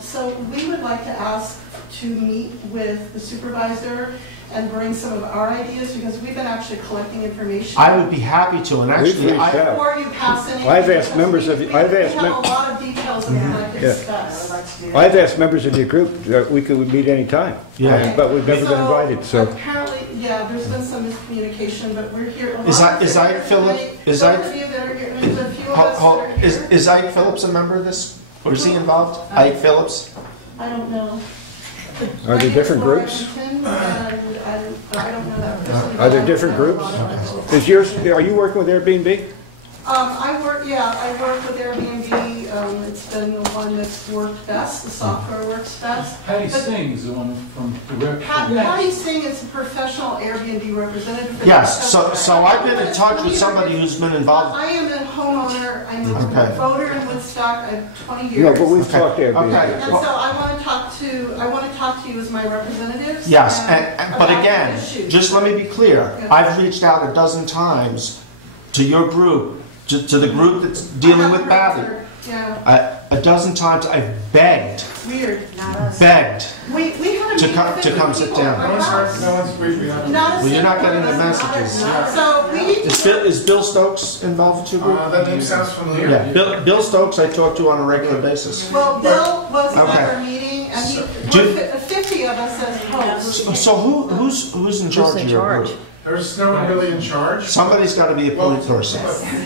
So we would like to ask to meet with the supervisor and bring some of our ideas, because we've been actually collecting information. I would be happy to, and actually, Before you pass anything. I've asked members of, We have a lot of details that we'd like to discuss. I've asked members of your group that we could meet any time. Yeah. But we've never been invited, so. Apparently, yeah, there's been some miscommunication, but we're here. Is Ike Phillips, is Ike, Those of you that are here, there's a few of us that are here. is Ike Phillips a member of this? Or is he involved? Ike Phillips? I don't know. Are there different groups? I don't know that person. Are there different groups? Is yours, are you working with Airbnb? I work with Airbnb. It's been the one that's worked best, the software works best. Patty But Singh is the one from Direct. Patty Singh is a professional Airbnb representative. For Yes, so I've been in touch with somebody who's been involved. I am a homeowner, I'm a voter in Woodstock, I have 20 years. No, but we've talked Airbnb. And so I want to talk to you as my representatives. Yes, but about again, issues. just let me be clear. I've reached out a dozen times to your group, to the group that's dealing with Patty. Yeah. A dozen times I've begged. Weird. Begged We had a to come sit down. Well, you're not getting the messages. So we need to. Is Bill Stokes involved with your group? That name sounds familiar. Yeah, Bill Stokes I talk to on a regular basis. Well, Bill was Okay. at our meeting, and 50 of us as hosts. So who's in charge of your group? There's no one really in charge. Somebody's got to be a point person.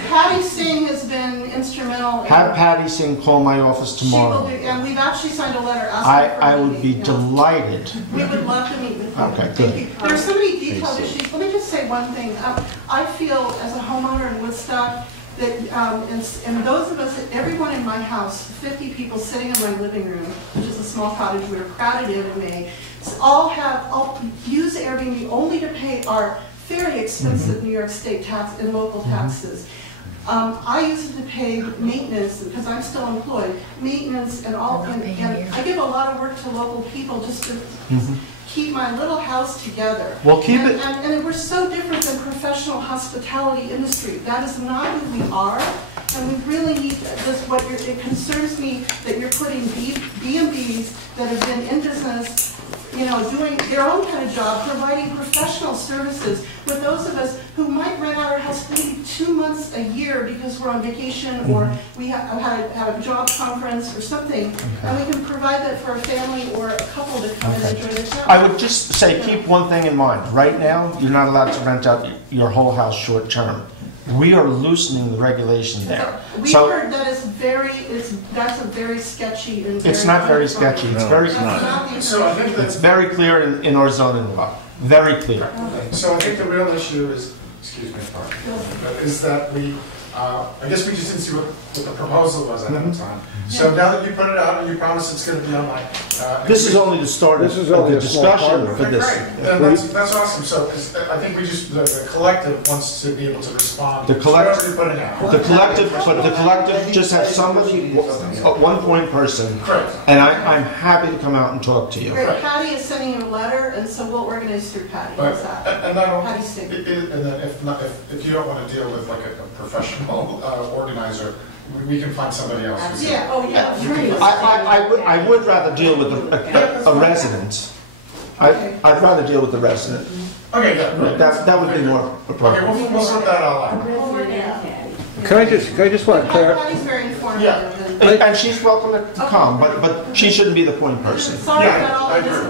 Patty Singh has been instrumental. Have Patty Singh call my office She will tomorrow. do, and we've actually signed a letter asking for I a would be meeting. delighted. We would love to meet with you. Okay, Thank good. you. There are so many detailed issues. Let me just say one thing. I feel as a homeowner in Woodstock that, and those of us, everyone in my house, 50 people sitting in my living room, which is a small cottage, we were crowded in May, all use Airbnb only to pay our very expensive New York State tax and local taxes. I use it to pay maintenance, because I'm still employed, maintenance and all, and I give a lot of work to local people just to keep my little house together. Well, keep it. And we're so different than professional hospitality industry. That is not who we are, and we really need this. It concerns me that you're putting B&Bs that have been in business, doing their own kind of job, providing professional services with those of us who might rent out our house maybe 2 months a year because we're on vacation or we have a job conference or something, and we can provide that for a family or a couple to come and enjoy their time. I would just say, keep one thing in mind. Right now, you're not allowed to rent out your whole house short term. We are loosening the regulation there. We heard that that's a very sketchy and It's not very sketchy. It's very So I think it's very clear in our zoning law. Very clear. So I think the real issue is, excuse me, is that I guess we just didn't see what the proposal was at that time. So now that you put it out and you promise it's going to be online. This is only the start of the discussion for this. Great. That's awesome. So I think the collective wants to be able to respond. The collective just has somebody, one point person. Correct. And I'm happy to come out and talk to you. Great. Patty is sending you a letter, and so we'll organize through Patty. How's that? And then Patty Singh. And then if you don't want to deal with like a professional organizer, we can find somebody else. Yeah. Oh, yeah. I would rather deal with a resident. I'd rather deal with the resident. Okay, yeah. That would be more appropriate. Okay, we'll sort that all out. Can I just want to clarify? Patty's very informative. Yeah, and she's welcome to come, but she shouldn't be the point person. Sorry about all of this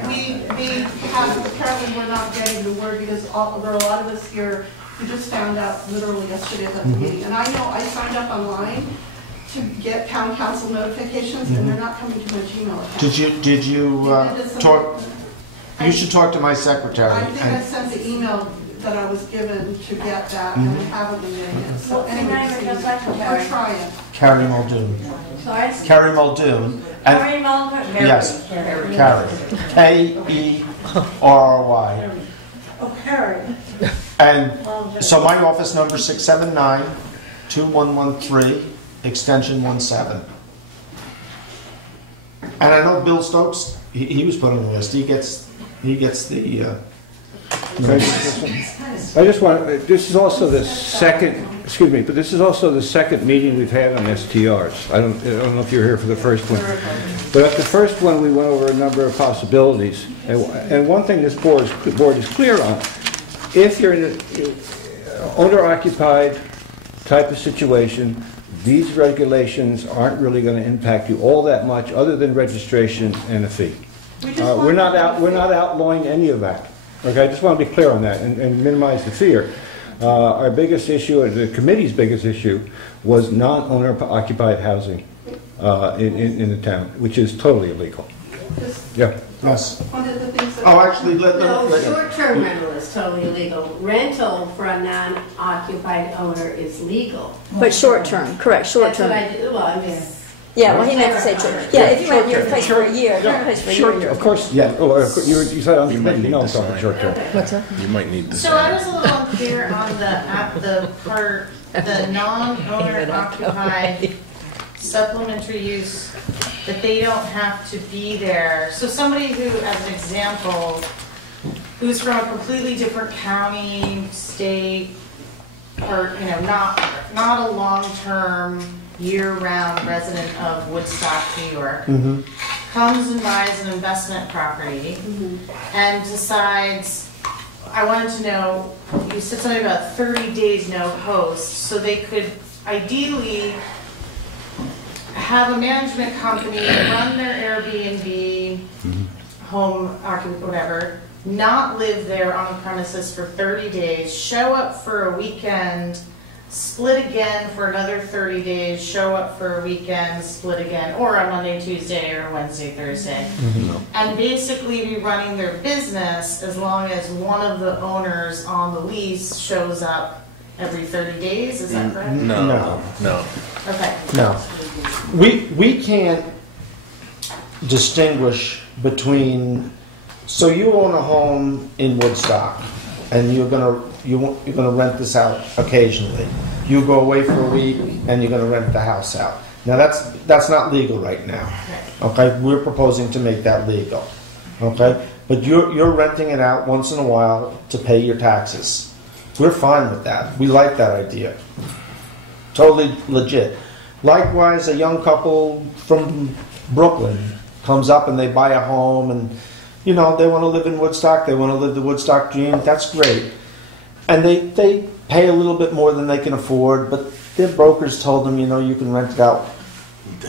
communication, but apparently we're not getting the word because there are a lot of us here who just found out literally yesterday at the meeting. And I know I signed up online to get town council notifications, and they're not coming to my Gmail account. Did you talk? You should talk to my secretary. I think I sent the email that I was given to get that, and I haven't been getting it. So anyway, we're trying. Carrie Muldoon. Sorry? Carrie Muldoon. Carrie Muldoon? Yes, Carrie. K-E-R-R-Y. Oh, Carrie. And so my office number is 679-2113, extension 17. And I know Bill Stokes, he was put on the list. He gets the I just want, this is also the second, excuse me, but this is also the second meeting we've had on STRs. I don't know if you were here for the first one. But at the first one, we went over a number of possibilities. And one thing this board is clear on, if you're in an owner-occupied type of situation, these regulations aren't really going to impact you all that much other than registration and a fee. We're not outlawing any of that. Okay, I just want to be clear on that and minimize the fear. Our biggest issue, the committee's biggest issue, was non-owner occupied housing in the town, which is totally illegal. Yeah. Yes. One of the things that Actually, No, short-term rental is totally illegal. Rental for a non-occupied owner is legal. But short-term, correct, short-term. That's what I do. Well, I'm just. Yeah, well, he meant to say short. Yeah, if you rent your place for a year, your place for a year. Of course, yeah. Oh, you said on the committee, no, I'm talking short-term. What's that? You might need to So I was a little unclear on the part, the non-owner occupied supplementary use, that they don't have to be there. So somebody who, as an example, who's from a completely different county, state, or, you know, not a long-term, year-round resident of Woodstock, New York, comes and buys an investment property and decides, I wanted to know, you said something about 30 days no host, so they could ideally have a management company run their Airbnb, home occupant, whatever, not live there on the premises for 30 days, show up for a weekend, split again for another 30 days, show up for a weekend, split again, or a Monday, Tuesday, or Wednesday, Thursday. And basically be running their business as long as one of the owners on the lease shows up every 30 days, is that correct? No. Okay. No. We can't distinguish between, so you own a home in Woodstock and you're gonna rent this out occasionally. You go away for a week and you're gonna rent the house out. Now that's not legal right now. Okay, we're proposing to make that legal. Okay, but you're renting it out once in a while to pay your taxes. We're fine with that. We like that idea. Totally legit. Likewise, a young couple from Brooklyn comes up and they buy a home and, you know, they want to live in Woodstock, they want to live the Woodstock dream, that's great. And they pay a little bit more than they can afford, but their brokers told them, you know, you can rent it out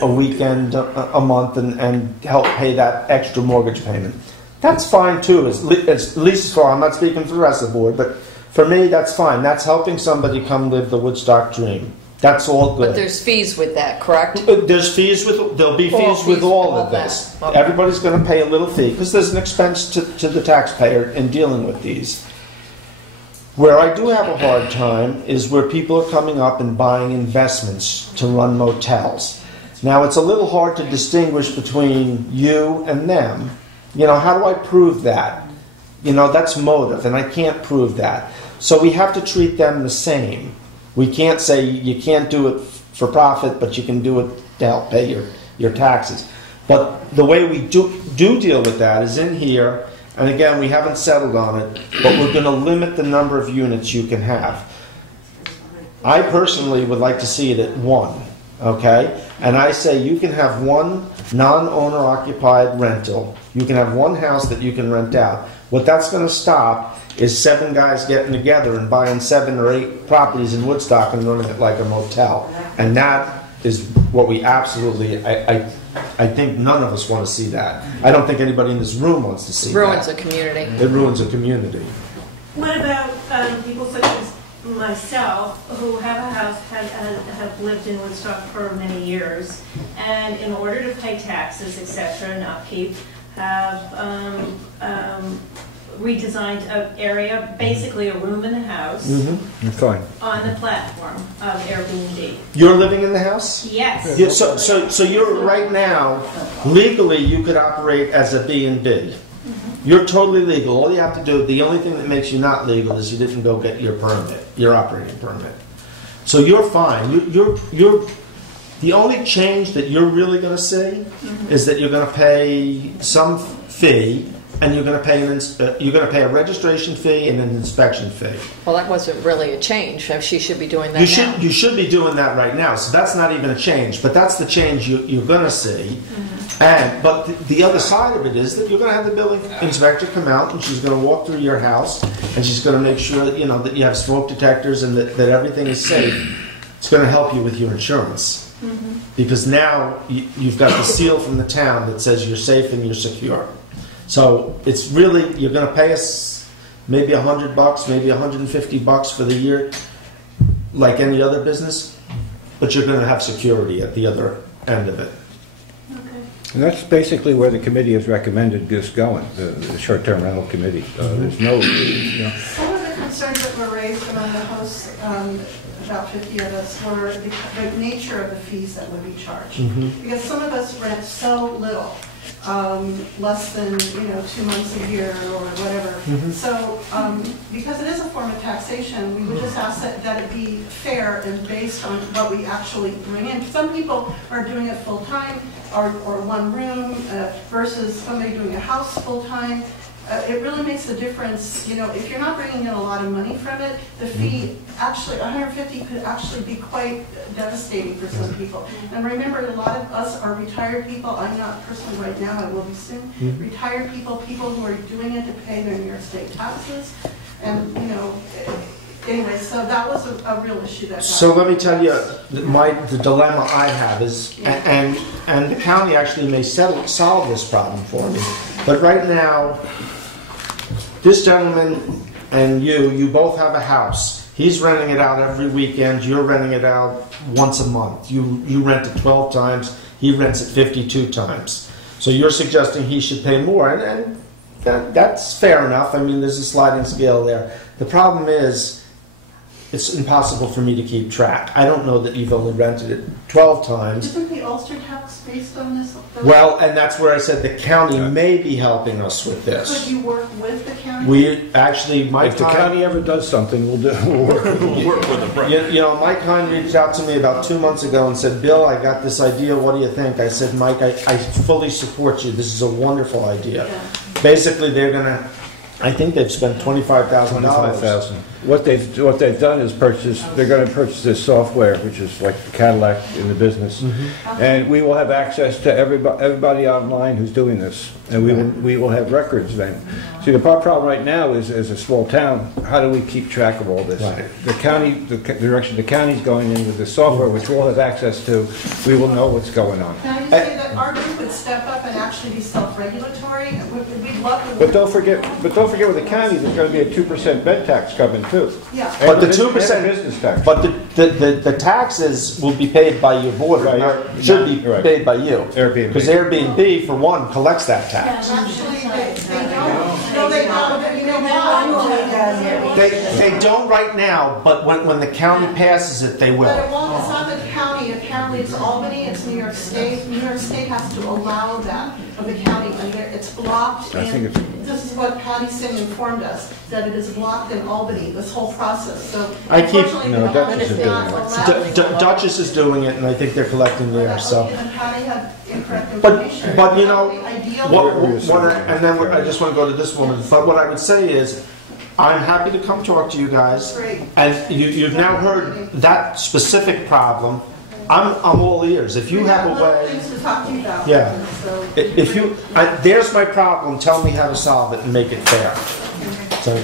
a weekend, a month, and help pay that extra mortgage payment. That's fine too, at least as far, I'm not speaking for the rest of the board, but for me, that's fine. That's helping somebody come live the Woodstock dream. That's all good. But there's fees with that, correct? There's fees there'll be fees with all of this. Okay. Everybody's going to pay a little fee because there's an expense to the taxpayer in dealing with these. Where I do have a hard time is where people are coming up and buying investments to run motels. Now, it's a little hard to distinguish between you and them. You know, how do I prove that? You know, that's motive, and I can't prove that. So we have to treat them the same. We can't say you can't do it for profit, but you can do it to help pay your taxes. But the way we do deal with that is in here, and again, we haven't settled on it, but we're going to limit the number of units you can have. I personally would like to see it at 1, okay? And I say you can have 1 non-owner occupied rental. You can have 1 house that you can rent out. What that's going to stop is 7 guys getting together and buying 7 or 8 properties in Woodstock and running it like a motel. And that is what we absolutely, I think none of us want to see that. I don't think anybody in this room wants to see that. It ruins a community. It ruins a community. What about people such as myself who have a house, have lived in Woodstock for many years, and in order to pay taxes, etc., and upkeep, have redesigned an area, basically a room in the house, Fine. on the platform of Airbnb. You're living in the house? Yes. Yeah, so you're right now, legally you could operate as a B&B. You're totally legal. All you have to do, the only thing that makes you not legal is you didn't go get your permit, your operating permit. So you're fine. You're the only change that you're really going to see is that you're going to pay some fee and you're going to pay a registration fee and an inspection fee. Well, that wasn't really a change. She should be doing that now. You should be doing that right now. So that's not even a change, but that's the change you're going to see. But the other side of it is that you're going to have the building inspector come out, and she's going to walk through your house, and she's going to make sure that that you have smoke detectors and that everything is safe. It's going to help you with your insurance because now you've got the seal from the town that says you're safe and you're secure. So it's really, you're going to pay us maybe $100, maybe $150 for the year, like any other business, but you're going to have security at the other end of it. And that's basically where the committee has recommended this going, the short-term rental committee. There's no, Some of the concerns that were raised among the hosts, about 50 of us, were the nature of the fees that would be charged. Because some of us rent so little, less than 2 months a year or whatever. So because it is a form of taxation, we would just ask that it be fair and based on what we actually bring in. Some people are doing it full time or one room versus somebody doing a house full time. It really makes a difference. If you're not bringing in a lot of money from it, the fee actually, $150 could actually be quite devastating for some people. And remember, a lot of us are retired people. I'm not personally right now, I will be soon. Retired people who are doing it to pay their New York State taxes. And, anyway, so that was a real issue that. So let me tell you, the dilemma I have is, and the county actually may solve this problem for me, but right now, this gentleman and you both have a house. He's renting it out every weekend. You're renting it out once a month. You rent it 12 times. He rents it 52 times. So you're suggesting he should pay more, and that's fair enough. I mean, there's a sliding scale there. The problem is, it's impossible for me to keep track. I don't know that you've only rented it 12 times. Isn't the Ulster tax based on this? Well, and that's where I said the county may be helping us with this. Could you work with the county? We actually, if the county ever does something, we'll work with them. Mike Hine reached out to me about 2 months ago and said, Bill, I got this idea. What do you think? I said, Mike, I fully support you. This is a wonderful idea. Yeah. Basically, they're going to, I think they've spent $25,000. $25,000. What they've done is they're going to purchase this software, which is like the Cadillac in the business, and we will have access to everybody online who's doing this, and we will have records then. See, the problem right now is, as a small town, how do we keep track of all this? Right. The county, the direction the county's going in with the software, which we'll have access to, we will know what's going on. Can I just say that our group would step up and actually be self-regulatory? We'd love to. But don't forget with the county, there's going to be a 2% bed tax coming too. Yeah. But the 2% business tax. But the taxes will be paid by your board, should be paid by you. Airbnb. Because Airbnb, for one, collects that tax. Actually, they don't. No, they don't. You know why? They don't right now, but when the county passes it, they will. But it won't. It's not the county. Apparently, it's Albany. It's New York State. New York State has to allow that of the county, and it's blocked. This is what Patty Singh informed us, that it is blocked in Albany. This whole process. So Duchess is doing it. Duchess is doing it, and I think they're collecting there. So. And Patty had incorrect information. But you know, I just want to go to this woman. But what I would say is, I'm happy to come talk to you guys. Great. And you've now heard that specific problem. I'm all ears. If you have a way, things to talk to you about. Yeah. So. If you, there's my problem. Tell me how to solve it and make it fair. So.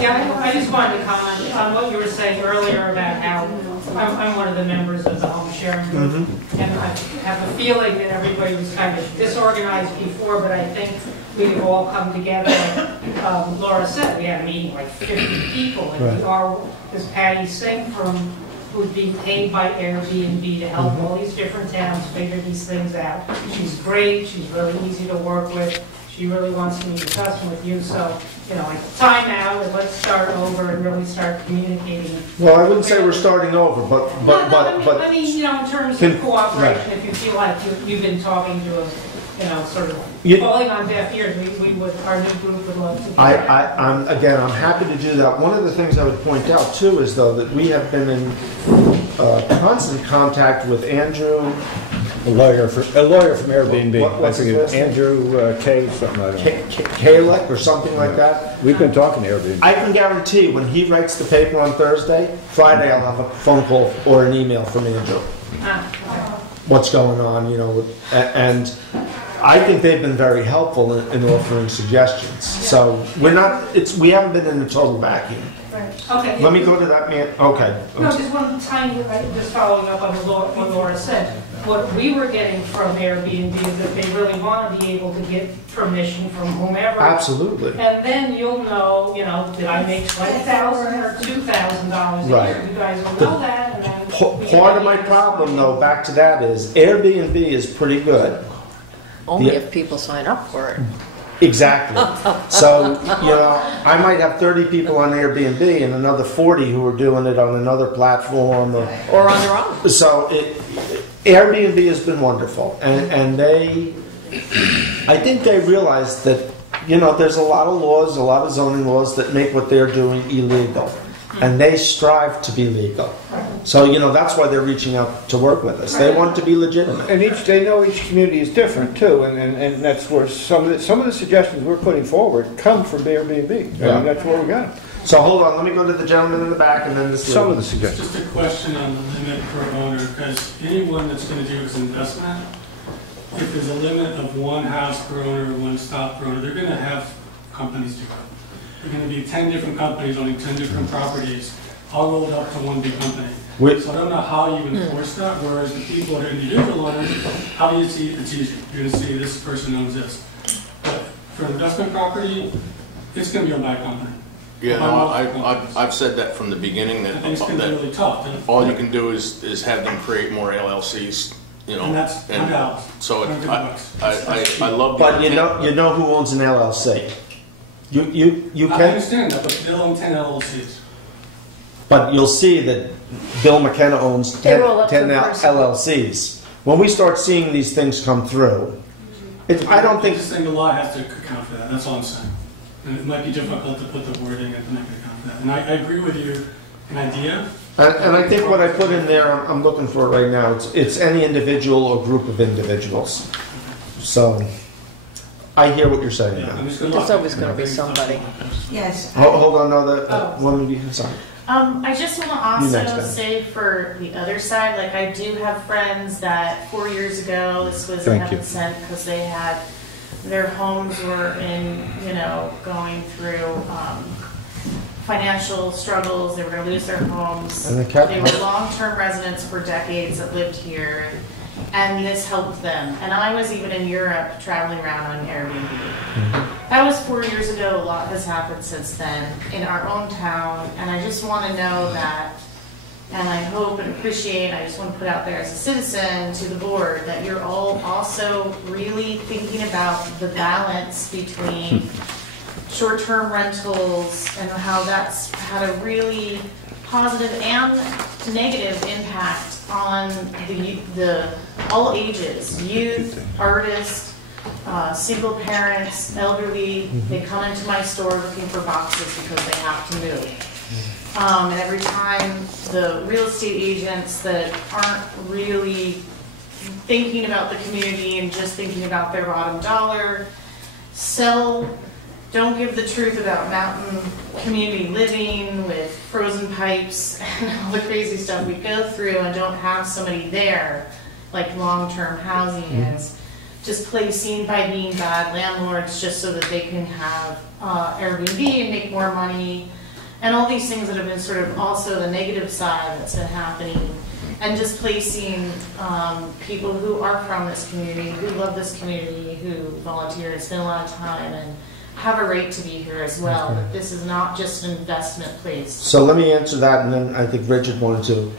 Yeah, I just wanted to comment on what you were saying earlier about how I'm one of the members of the home sharing group, and I have a feeling that everybody was kind of disorganized before, but I think we've all come together. Laura said we had a meeting like 50 people, and we are, as Patty Singh who's being paid by Airbnb to help all these different towns figure these things out. She's great. She's really easy to work with. She really wants to be discussing with you, so, time out and let's start over and really start communicating. Well, I wouldn't say we're starting over, but I mean, in terms of cooperation, if you feel like you've been talking to a, sort of falling on deaf ears, we would, our new group would love to. I'm happy to do that. One of the things I would point out too is though that we have been in constant contact with Andrew A lawyer from Airbnb. What's I his forget, last name? Andrew K. something, I don't know. Kalek or something like that. We've been talking to Airbnb. I can guarantee when he writes the paper on Thursday, Friday I'll have a phone call or an email from Andrew. What's going on, you know, and I think they've been very helpful in offering suggestions. So we haven't been in a total vacuum. Okay. Let me go to that man. Okay. No, just one tiny, just following up on what Laura said. What we were getting from Airbnb is that they really want to be able to get permission from whomever. Absolutely. And then you'll know, you know, did I make $20,000 or $2,000 a year? Right. You guys will know that. And then Part of my problem, though, back to that is Airbnb is pretty good. Only if people sign up for it. Exactly. So, you know, I might have 30 people on Airbnb and another 40 who are doing it on another platform. Or on their own. So Airbnb has been wonderful. And I think they realize that, you know, there's a lot of laws, a lot of zoning laws that make what they're doing illegal. And they strive to be legal. So, you know, that's why they're reaching out to work with us. They want to be legitimate. And they know each community is different too, and that's where some of the suggestions we're putting forward come from Airbnb. Yeah. And that's where we got them. So hold on, let me go to the gentleman in the back and then this Some lady. of the suggestions. Just a question on the limit per owner, because anyone that's going to do this investment, if there's a limit of one house per owner, one stop per owner, they're going to have companies do it. They're going to be 10 different companies owning 10 different properties, all rolled up to one big company. So I don't know how you enforce that, whereas the people that are individual owners, how do you see it's easy? You're going to see this person owns this. But for investment property, it's going to be owned by a company. Yeah, no, I've said that from the beginning, that, I think it's going to be really tough. all you can do is have them create more LLCs, you know. And that's $100. So I love. But you know who owns an LLC? You can. I understand that, but they'll own 10 LLCs. But you'll see that Bill McKenna owns 10 LLCs. When we start seeing these things come through, I don't think... I just think the law has to account for that, that's all I'm saying. And it might be difficult to put the wording in to make it account for that. And I agree with you, an idea. And I think what I put in there, I'm looking for it right now, it's any individual or group of individuals. So... I hear what you're saying now. There's always going to be somebody. Yes. Hold on, no, the woman behind. Sorry. I just want to You next, also Ben. say for the other side, like I do have friends that 4 years ago this was a heaven sent because they had their homes were in, you know, going through financial struggles. They were going to lose their homes. And they were long-term residents for decades that lived here. And this helped them. And I was even in Europe traveling around on Airbnb. That was 4 years ago. A lot has happened since then in our own town. And I just want to know that, and I hope and appreciate, I just want to put out there as a citizen to the board that you're all also really thinking about the balance between short-term rentals and how that's had a really positive and negative impact on the all ages, youth, artists, single parents, elderly. They come into my store looking for boxes because they have to move. And every time the real estate agents that aren't really thinking about the community and just thinking about their bottom dollar don't give the truth about mountain community living with frozen pipes and all the crazy stuff we go through and don't have somebody there like long-term housing is. Just placing by being bad landlords just so that they can have Airbnb and make more money and all these things that have been sort of also the negative side that's been happening. And just placing people who are from this community, who love this community, who volunteer and spend a lot of time and have a right to be here as well. Okay. That this is not just an investment place. So let me answer that, and then I think Richard wanted to.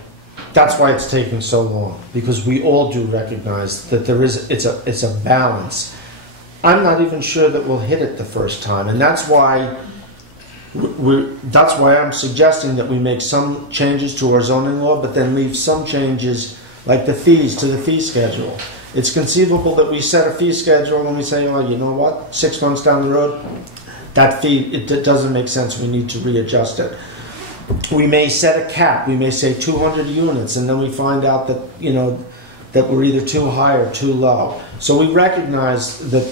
That's why it's taking so long, because we all do recognize that it's a balance. I'm not even sure that we'll hit it the first time, and that's why I'm suggesting that we make some changes to our zoning law, but then leave some changes like the fees to the fee schedule. It's conceivable that we set a fee schedule and we say, oh, you know what, 6 months down the road, that fee, it doesn't make sense, we need to readjust it. We may set a cap, we may say 200 units, and then we find out that, you know, that were either too high or too low. So we recognize that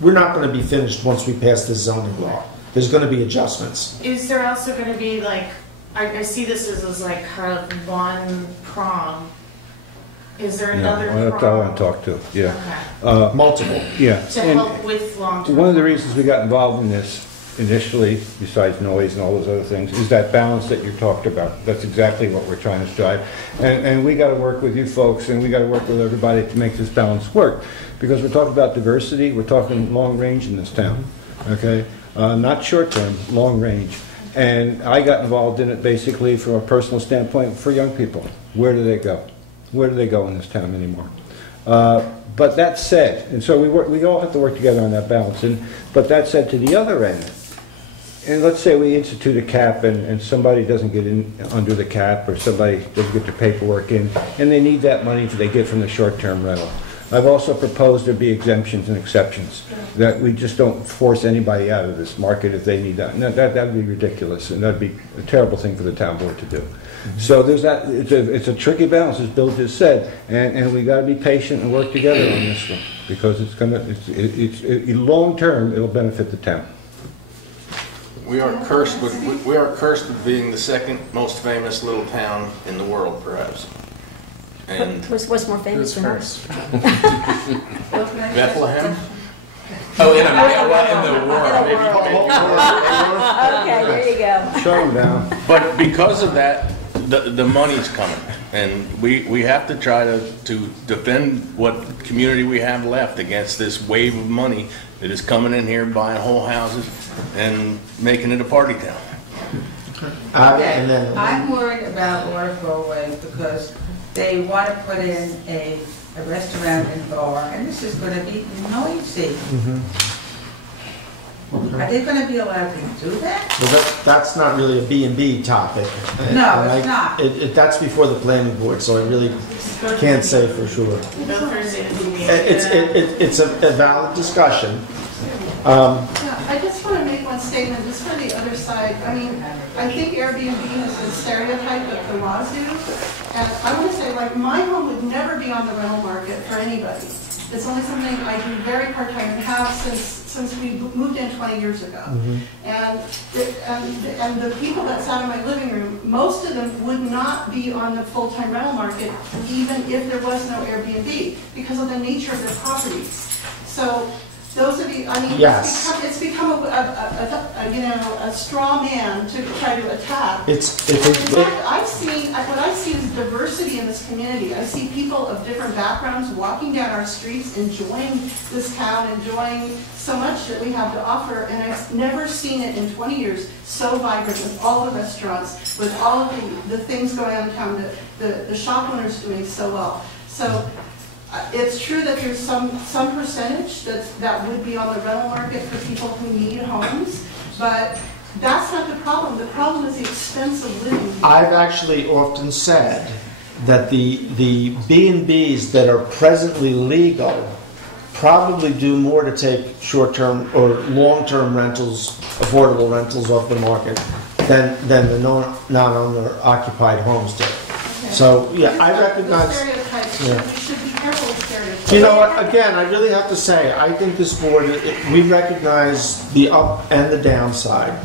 we're not going to be finished once we pass this zoning law. There's going to be adjustments. Is there also going to be like, I see this as like kind of one prong. Is there another that's what I want to talk to. Yeah. Okay. Multiple. Yeah. To help with long-term. One of the reasons we got involved in this initially, besides noise and all those other things, is that balance that you talked about. That's exactly what we're trying to strive. And we got to work with you folks, and we got to work with everybody to make this balance work. Because we're talking about diversity, we're talking long range in this town. Okay? Not short term, long range. And I got involved in it basically from a personal standpoint for young people. Where do they go? Where do they go in this town anymore? But that said, and so we all have to work together on that balance. But that said, to the other end, and let's say we institute a cap and somebody doesn't get in under the cap, or somebody doesn't get their paperwork in, and they need that money that they get from the short-term rental. I've also proposed there be exemptions and exceptions, that we just don't force anybody out of this market if they need that. No, that would be ridiculous, and that would be a terrible thing for the town board to do. So there's that. It's a tricky balance, as Bill just said, and we got to be patient and work together on this one, because it's long term. It'll benefit the town. We are cursed with being the second most famous little town in the world, perhaps. And what's more famous than us? Bethlehem. Oh, in the world. Okay, there you go. Shut them down. But because of that, the money's coming, and we have to try to defend what community we have left against this wave of money that is coming in here, buying whole houses and making it a party town. Okay, I'm worried about Waterfallway because they want to put in a restaurant and bar, and this is going to be noisy. Are they going to be allowed to do that? Well, that's not really a B&B topic. No, it's not. That's before the planning board, so I really can't say for sure. It's a valid discussion. I just want to make one statement, just for the other side. I mean, I think Airbnb has been stereotyped at the wazoo. And I want to say, like, my home would never be on the rental market for anybody. It's only something I do very part-time and have since we moved in 20 years ago. And the people that sat in my living room, most of them would not be on the full-time rental market even if there was no Airbnb because of the nature of their properties. So those of you, I mean, yes. it's become a straw man to try to attack. In fact, what I see is diversity in this community. I see people of different backgrounds walking down our streets, enjoying this town, enjoying so much that we have to offer, and I've never seen it in 20 years so vibrant with all the restaurants, with all of the things going on in town, the shop owners doing so well. So. It's true that there's some percentage that would be on the rental market for people who need homes, but that's not the problem. The problem is the expense of living. I've actually often said that the B&Bs that are presently legal probably do more to take short-term or long-term rentals, affordable rentals off the market than the non-owner occupied homes do. Okay. So yeah, I recognize. You know what? Again, I really have to say, I think this board, we recognize the up and the downside.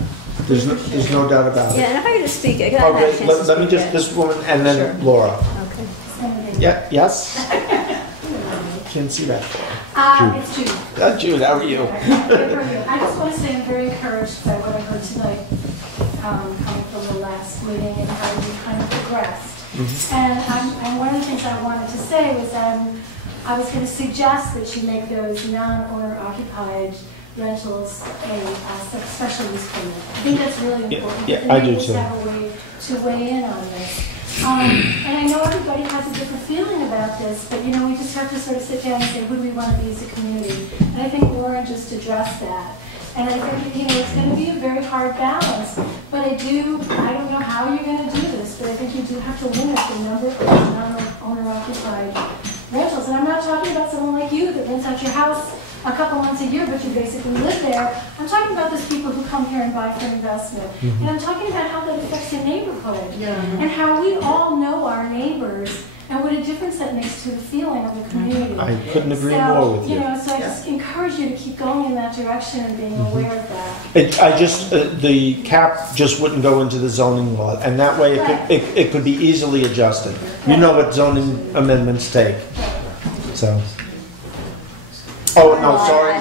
There's no doubt about it. Yeah, and if I could just speak, let me just, this woman, and then Laura. Okay. Yeah. Yes. Can't see that. It's Jude. Jude, how are you? I just want to say I'm very encouraged by what I heard tonight, coming from the last meeting and how you kind of progressed. And one of the things I wanted to say was I was going to suggest that you make those non-owner occupied rentals a special use permit. I think that's really important. Yeah, I do too. Have a way to weigh in on this. And I know everybody has a different feeling about this, but you know, we just have to sort of sit down and say, who do we want to be as a community? And I think Lauren just addressed that. And I think, you know, it's going to be a very hard balance. But I don't know how you're going to do this, but I think you do have to limit the number of non-owner occupied rentals. And I'm not talking about someone like you that rents out your house a couple months a year, but you basically live there. I'm talking about those people who come here and buy for investment. And I'm talking about how that affects your neighborhood. And how we all know our neighbors and what a difficult difference that makes to the feeling of the community. I couldn't agree So, more with you. You know, so I just encourage you to keep going in that direction and being aware of that. I just, the cap just wouldn't go into the zoning law, and that way it could be easily adjusted. You know what zoning amendments take, so. Oh, no, sorry,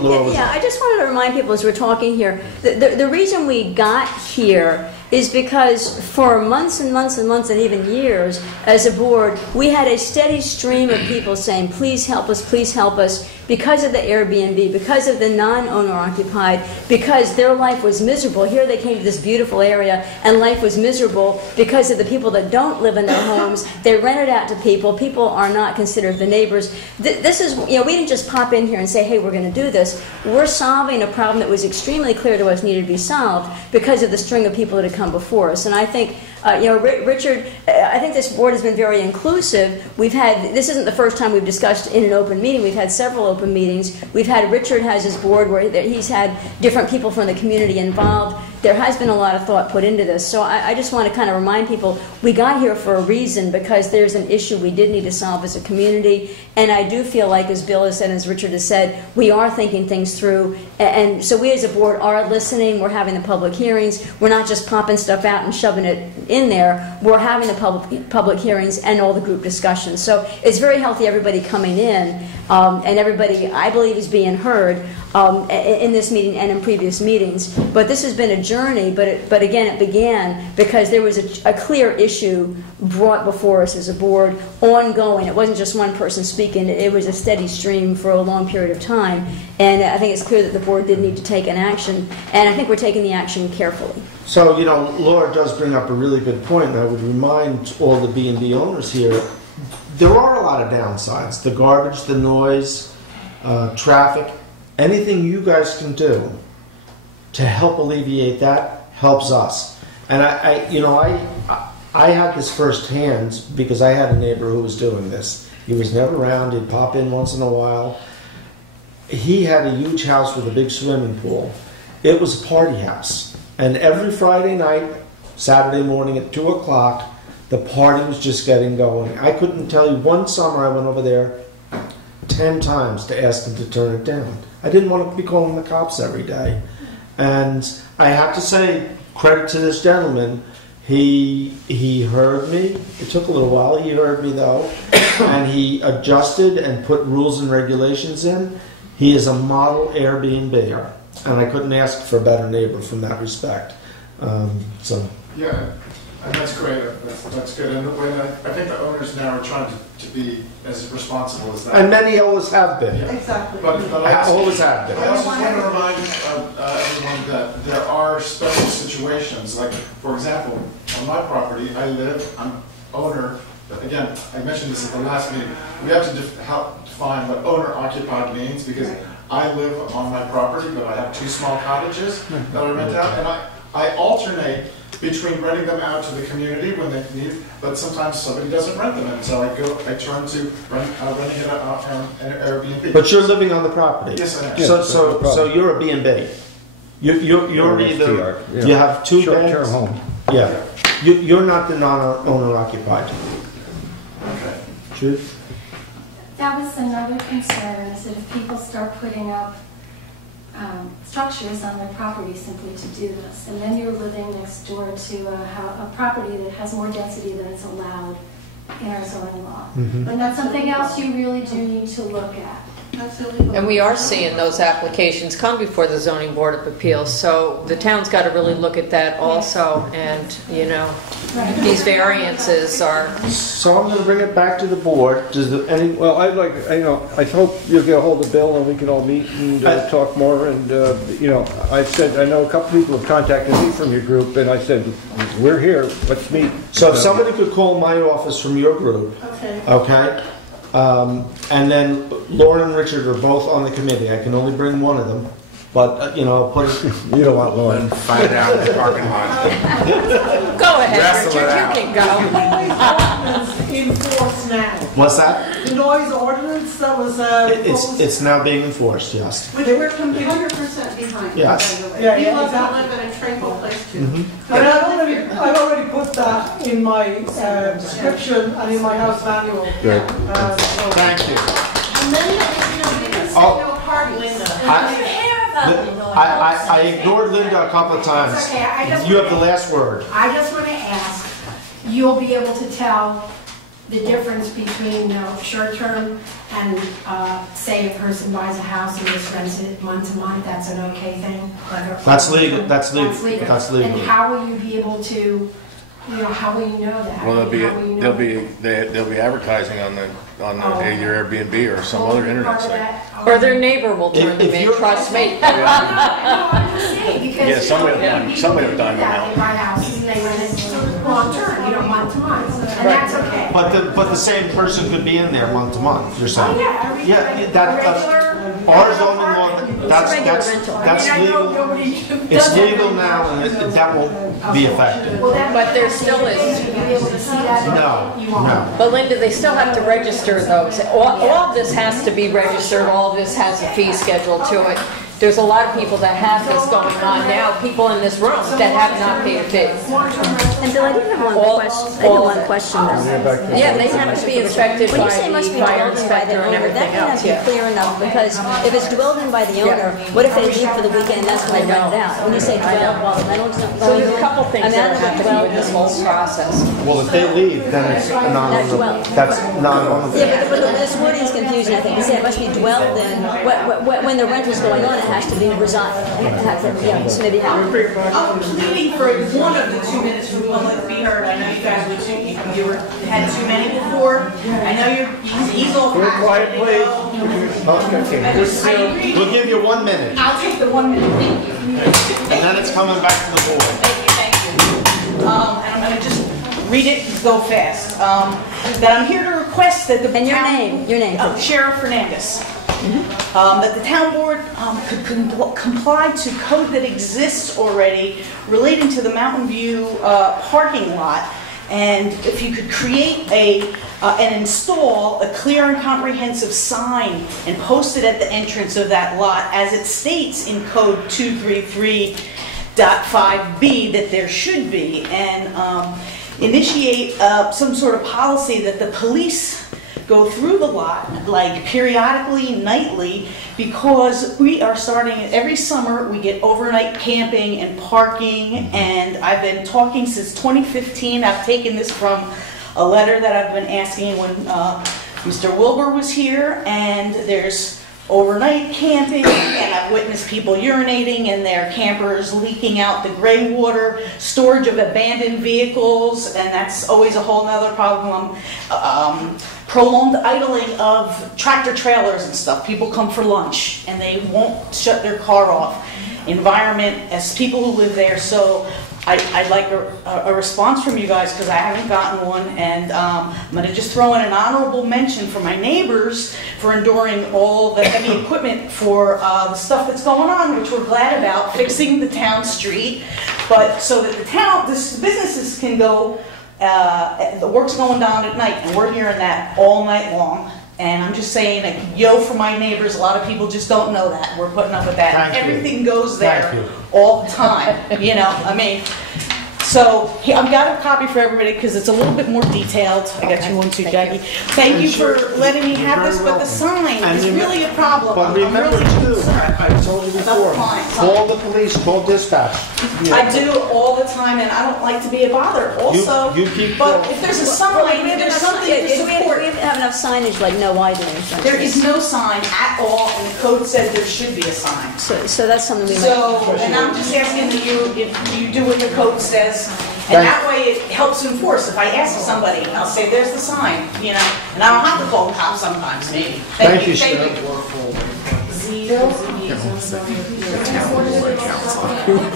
Laura was. Yeah, I just wanted to remind people as we're talking here, the reason we got here is because for months and months and months and even years as a board, we had a steady stream of people saying, please help us, because of the Airbnb, because of the non-owner occupied, because their life was miserable. Here they came to this beautiful area and life was miserable because of the people that don't live in their homes. They rent it out to people. People are not considered the neighbors. This is, you know, we didn't just pop in here and say, hey, we're going to do this. We're solving a problem that was extremely clear to us needed to be solved because of the string of people that had come before us. And I think, you know, Richard, I think this board has been very inclusive. This isn't the first time we've discussed in an open meeting. We've had several open meetings. Richard has his board where he's had different people from the community involved. There has been a lot of thought put into this. So I just want to kind of remind people, we got here for a reason because there's an issue we did need to solve as a community. And I do feel like, as Bill has said, as Richard has said, we are thinking things through. And so we as a board are listening. We're having the public hearings. We're not just popping stuff out and shoving it in there. We're having the public hearings and all the group discussions. So it's very healthy, everybody coming in, and everybody, I believe, is being heard in this meeting and in previous meetings. But this has been a journey, but again, it began because there was a clear issue brought before us as a board, ongoing. It wasn't just one person speaking. It was a steady stream for a long period of time. And I think it's clear that the board did need to take an action, and I think we're taking the action carefully. So, you know, Laura does bring up a really good point, and I would remind all the B&B owners here, there are a lot of downsides. The garbage, the noise, traffic, anything you guys can do to help alleviate that helps us. And I had this firsthand because I had a neighbor who was doing this. He was never around. He'd pop in once in a while. He had a huge house with a big swimming pool. It was a party house. And every Friday night, Saturday morning at 2 o'clock, the party was just getting going. I couldn't tell you, one summer I went over there 10 times to ask them to turn it down. I didn't want to be calling the cops every day. And I have to say, credit to this gentleman, he heard me. It took a little while. He heard me, though. And he adjusted and put rules and regulations in. He is a model Airbnb-er. And I couldn't ask for a better neighbor from that respect. Yeah, and that's great. That's good. And I think the owners now are trying to be as responsible as that. And many always have been. Yeah. Exactly. But I always have been. I also want to remind everyone that there are special situations. Like, for example, on my property, I'm owner. Again, I mentioned this at the last meeting. We have to help define what owner-occupied means because I live on my property, but I have 2 small cottages that I rent out, and I alternate between renting them out to the community when they need, but sometimes somebody doesn't rent them, and so I turn to renting it out on an Airbnb. But you're living on the property. Yes, I am. So you're a B&B. You're either, you have 2 beds. Short-term home. Yeah. You're not the non-owner occupied. Okay. Truth? That was another concern, is that if people start putting up structures on their property simply to do this, and then you're living next door to a property that has more density than is allowed in our zoning law. Mm-hmm. But that's something else you really do need to look at. Absolutely. And we are seeing those applications come before the Zoning Board of Appeals, so the town's got to really look at that also, and, you know, these variances are... So I'm going to bring it back to the board. Well, I hope you'll get a hold of Bill and we can all meet and talk more. And, I said, I know a couple people have contacted me from your group, and I said, we're here, let's meet. So if somebody could call my office from your group, okay? And then Lauren and Richard are both on the committee. I can only bring one of them, but you don't want Lauren. Find out in the parking lot. Go ahead, Wrestle Richard. it out. You can go. Enforce now. What's that? The noise ordinance that was It's now being enforced, yes. Which we're 100% behind, Yes. by the way. Yeah, People yeah, don't live in a tranquil place too. Mm-hmm. And I've already put that in my description and in my house manual. Good. Thank you. And then, we can say Oh. no parties. Linda. I ignored Linda a couple of times. It's okay, I just You have wanna- the last word. I just want to ask, you'll be able to tell the difference between, short-term and, say a person buys a house and just rents it month to month, that's an okay thing? That's legal. That's legal. That's legal. And how will you be able to, how will you know that? Well, How will you know they'll be advertising on either Airbnb or some other internet site. Or their neighbor will turn them in, trust me. Yeah, somebody will dime them out. They buy houses and they rent it long-term, month to month, and that's okay. But the same person could be in there month to month. You're saying? Oh, yeah, Yeah, that's our zoning law. That's legal. It's legal now, and that won't be effective. But there still is. No. But Linda, they still have to register those. All of this has to be registered, all of this has a fee schedule to it. There's a lot of people that have this going on now, people in this room that have not paid a fee. And Bill, I did have one question though. Yeah, they have to be inspected When by you say must be the fire dwelled in by the inspector and owner, everything that may else, not be clear enough, because if it's dwelled in by the owner, what if they leave for the weekend, that's when they rent it out? When you say dwelled while the rental's not So going there's a on, couple things that have to be in this whole process. Well, if they leave, then it's non-ownable. That's non-ownable. Yeah, but this wording's confusing, I think. You say it must be dwelled in, when the rental's going on, it has to be resigned. So maybe I'm pleading for one of the 2 minutes from Willing to be heard. I know you guys had too many before. I know he's all. Very quiet, please. We'll give you 1 minute. I'll take the 1 minute, thank you. And then it's coming back to the board. Thank you. And I'm going to just read it and go fast. That I'm here to request that the And your name. Sheriff Fernandez. That the town board could comply to code that exists already relating to the Mountain View parking lot, and if you could create and install a clear and comprehensive sign and post it at the entrance of that lot as it states in code 233.5B that there should be, and initiate some sort of policy that the police go through the lot, like periodically, nightly, because we are starting, every summer we get overnight camping and parking, and I've been talking since 2015. I've taken this from a letter that I've been asking when Mr. Wilbur was here, and there's overnight camping, and I've witnessed people urinating in their campers, leaking out the gray water, storage of abandoned vehicles, and that's always a whole nother problem. Prolonged idling of tractor trailers and stuff. People come for lunch and they won't shut their car off. Environment as people who live there. So I'd like a response from you guys because I haven't gotten one, and I'm going to just throw in an honorable mention for my neighbors for enduring all the heavy equipment for the stuff that's going on, which we're glad about, fixing the town street, but so that the businesses can go. The work's going down at night, and we're hearing that all night long. And I'm just saying, like, yo for my neighbors. A lot of people just don't know that. We're putting up with that. Everything goes there all the time. So I've got a copy for everybody because it's a little bit more detailed. I got you one too, Jackie. Thank you for letting me have this, but the sign is really a problem. But remember too, I told you before, call the police, call dispatch. I do all the time, and I don't like to be a bother. Also, but if there's a sign, there's something to support. We have enough signage like no idling. There is no sign at all, and the code says there should be a sign. So that's something we might. And I'm just asking that if you do what the code says. And that way it helps enforce. If I ask somebody, I'll say, there's the sign, and I don't have to call the cops sometimes, maybe. Thank you.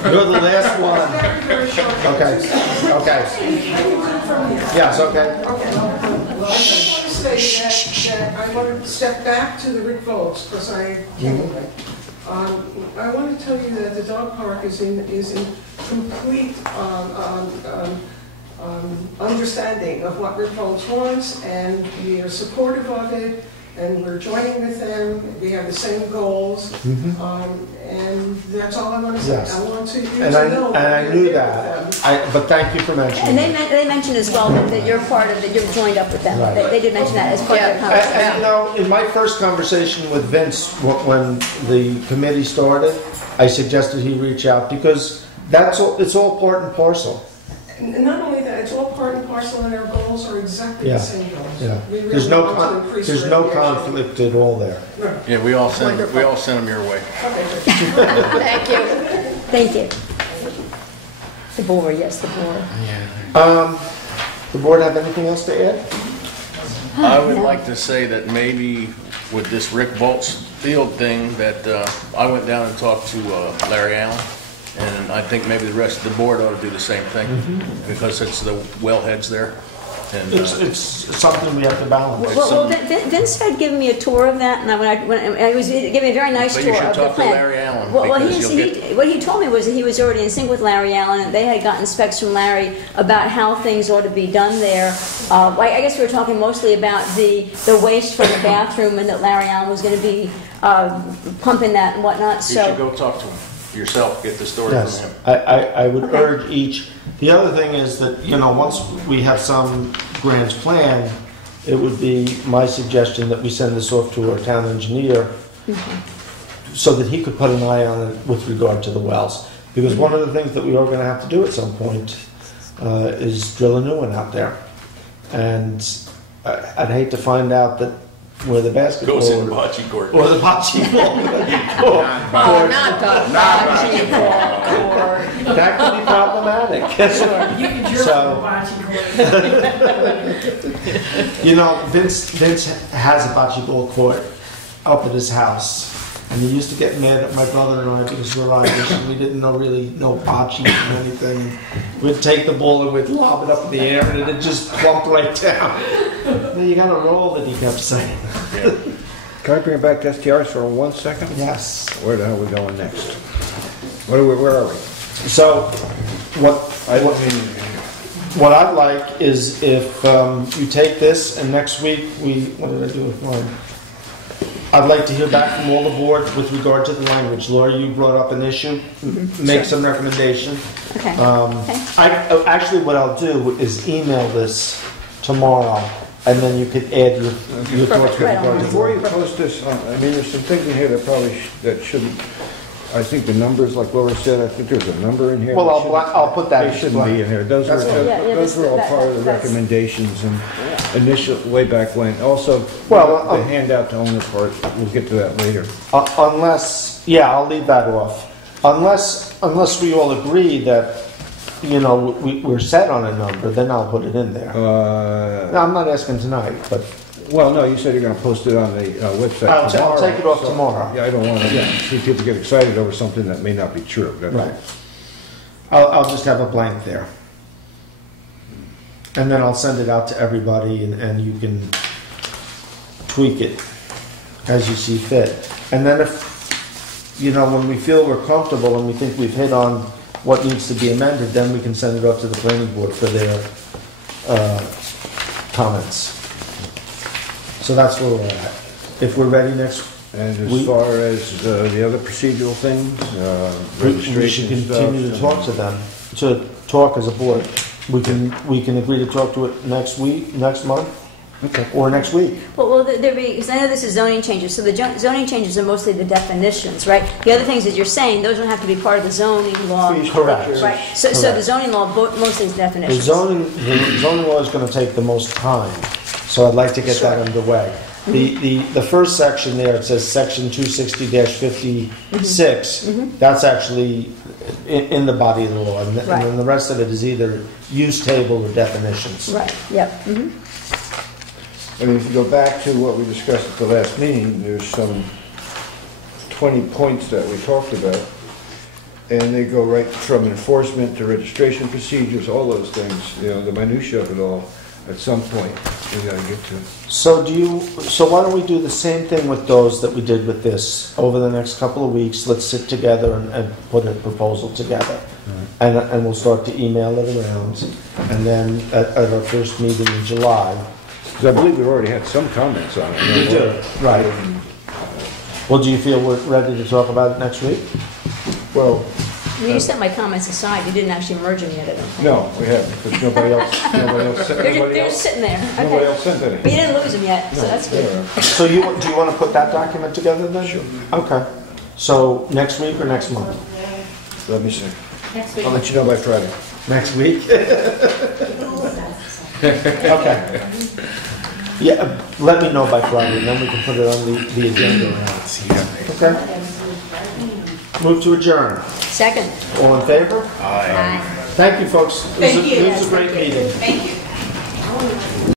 You're the last one. Okay. Yes, okay. I want to step back to the Rick Volks because I want to tell you that the dog park is in complete understanding of what Ripon wants, and we are supportive of it, and we're joining with them. We have the same goals, and that's all I want to say. Yes. I want to And I knew that. But thank you for mentioning And it. they mentioned as well that you're part of, that you're joined up with them. Right. They did mention that as part of their conversation. And you know, in my first conversation with Vince, when the committee started, I suggested he reach out because it's all part and parcel. And not only that, it's all part and parcel, and our goals are exactly the same goals. Yeah. We really There's want to no increase there's no recreation. conflict at all there. Yeah, we all send them your way. Thank you. Thank you. The board, yes, the board. The board have anything else to add? I would like to say that maybe with this Rick Volt's field thing, that I went down and talked to Larry Allen, and I think maybe the rest of the board ought to do the same thing, because it's the wellheads there. And It's something we have to balance. Well, Vince had given me a tour of that, and when I was giving me a very nice But tour you should of the talk to plan. Larry Allen, Well, because what he told me was that he was already in sync with Larry Allen, and they had gotten specs from Larry about how things ought to be done there. I guess we were talking mostly about the waste from the bathroom, and that Larry Allen was going to be pumping that and whatnot. you So should go talk to him yourself, get the story Yes, from him. I would urge each. The other thing is that, you know, once we have some grants planned, it would be my suggestion that we send this off to our town engineer so that he could put an eye on it with regard to the wells. Because one of the things that we are going to have to do at some point is drill a new one out there. And I'd hate to find out that where the basketball Goes in bocce court. or the bocce ball court. not the bocce ball court. That could be problematic. You can drill So- the bocce court. You know, Vince has a bocce ball court up at his house. And he used to get mad at my brother and I because we're Irish and we didn't really know bocce or anything. We'd take the ball and we'd lob it up in the air and it'd just plump right down. Well, you gotta roll it, he kept saying. Can I bring it back to STRs for 1 second? Yes. Where the hell are we going next? Where are we? So, what I'd like is if you take this and next week what did I do with mine? I'd like to hear back from all the board with regard to the language. Laura, you brought up an issue. Make some recommendation. Okay. Actually, what I'll do is email this tomorrow, and then you could add your thoughts with regard to Before you post this, I mean, there's some things in here that probably that shouldn't. I think the numbers, like Laura said, I think there's a number in here. Well, that I'll put that. They shouldn't be in here. Those were all part of the recommendations and initial way back when. Also, the handout to owner part. We'll get to that later. I'll leave that off. Unless we all agree that, you know, we're set on a number, then I'll put it in there. No, I'm not asking tonight, but. Well, no, you said you're going to post it on the website tomorrow. I'll take it off tomorrow. Yeah, I don't want to see people get excited over something that may not be true. That's right. I'll just have a blank there. And then I'll send it out to everybody and you can tweak it as you see fit. And then if, you know, when we feel we're comfortable and we think we've hit on what needs to be amended, then we can send it up to the planning board for their comments. So that's where we're at. If we're ready next And as far as the other procedural things, registration we should continue to talk to them, to talk as a board. We can agree to talk to it next week, next month, or next week. Well, there be, because I know this is zoning changes, so the zoning changes are mostly the definitions, right? The other things that you're saying, those don't have to be part of the zoning law. Correct. Right. So the zoning law mostly is definitions. The zoning law is going to take the most time, so I'd like to get that underway. The first section there, it says section 260-56, that's actually in the body of the law, and then the rest of it is either use table or definitions. Right, yep. I mean, if you go back to what we discussed at the last meeting, there's some 20 points that we talked about, and they go right from enforcement to registration procedures, all those things, you know, the minutia of it all. At some point, we gotta get to. So why don't we do the same thing with those that we did with this over the next couple of weeks? Let's sit together and put a proposal together. and we'll start to email it around. And then at our first meeting in July. Because I believe we've already had some comments on it. We do, right. Well, do you feel we're ready to talk about it next week? Well, You set my comments aside, you didn't actually merge them yet, I don't think. no, we haven't, because nobody else sent They're just sitting there, Nobody okay. else sent any. But you didn't lose them yet, so that's good. So do you want to put that document together then? Sure. Okay. So next week or next month? Let me see. Next week. I'll let you know by Friday. Next week? Okay. Yeah, let me know by Friday, and then we can put it on the agenda. Okay? Move to adjourn. Second. All in favor? Aye. Thank you, folks. Thank you. It was a great meeting. Thank you.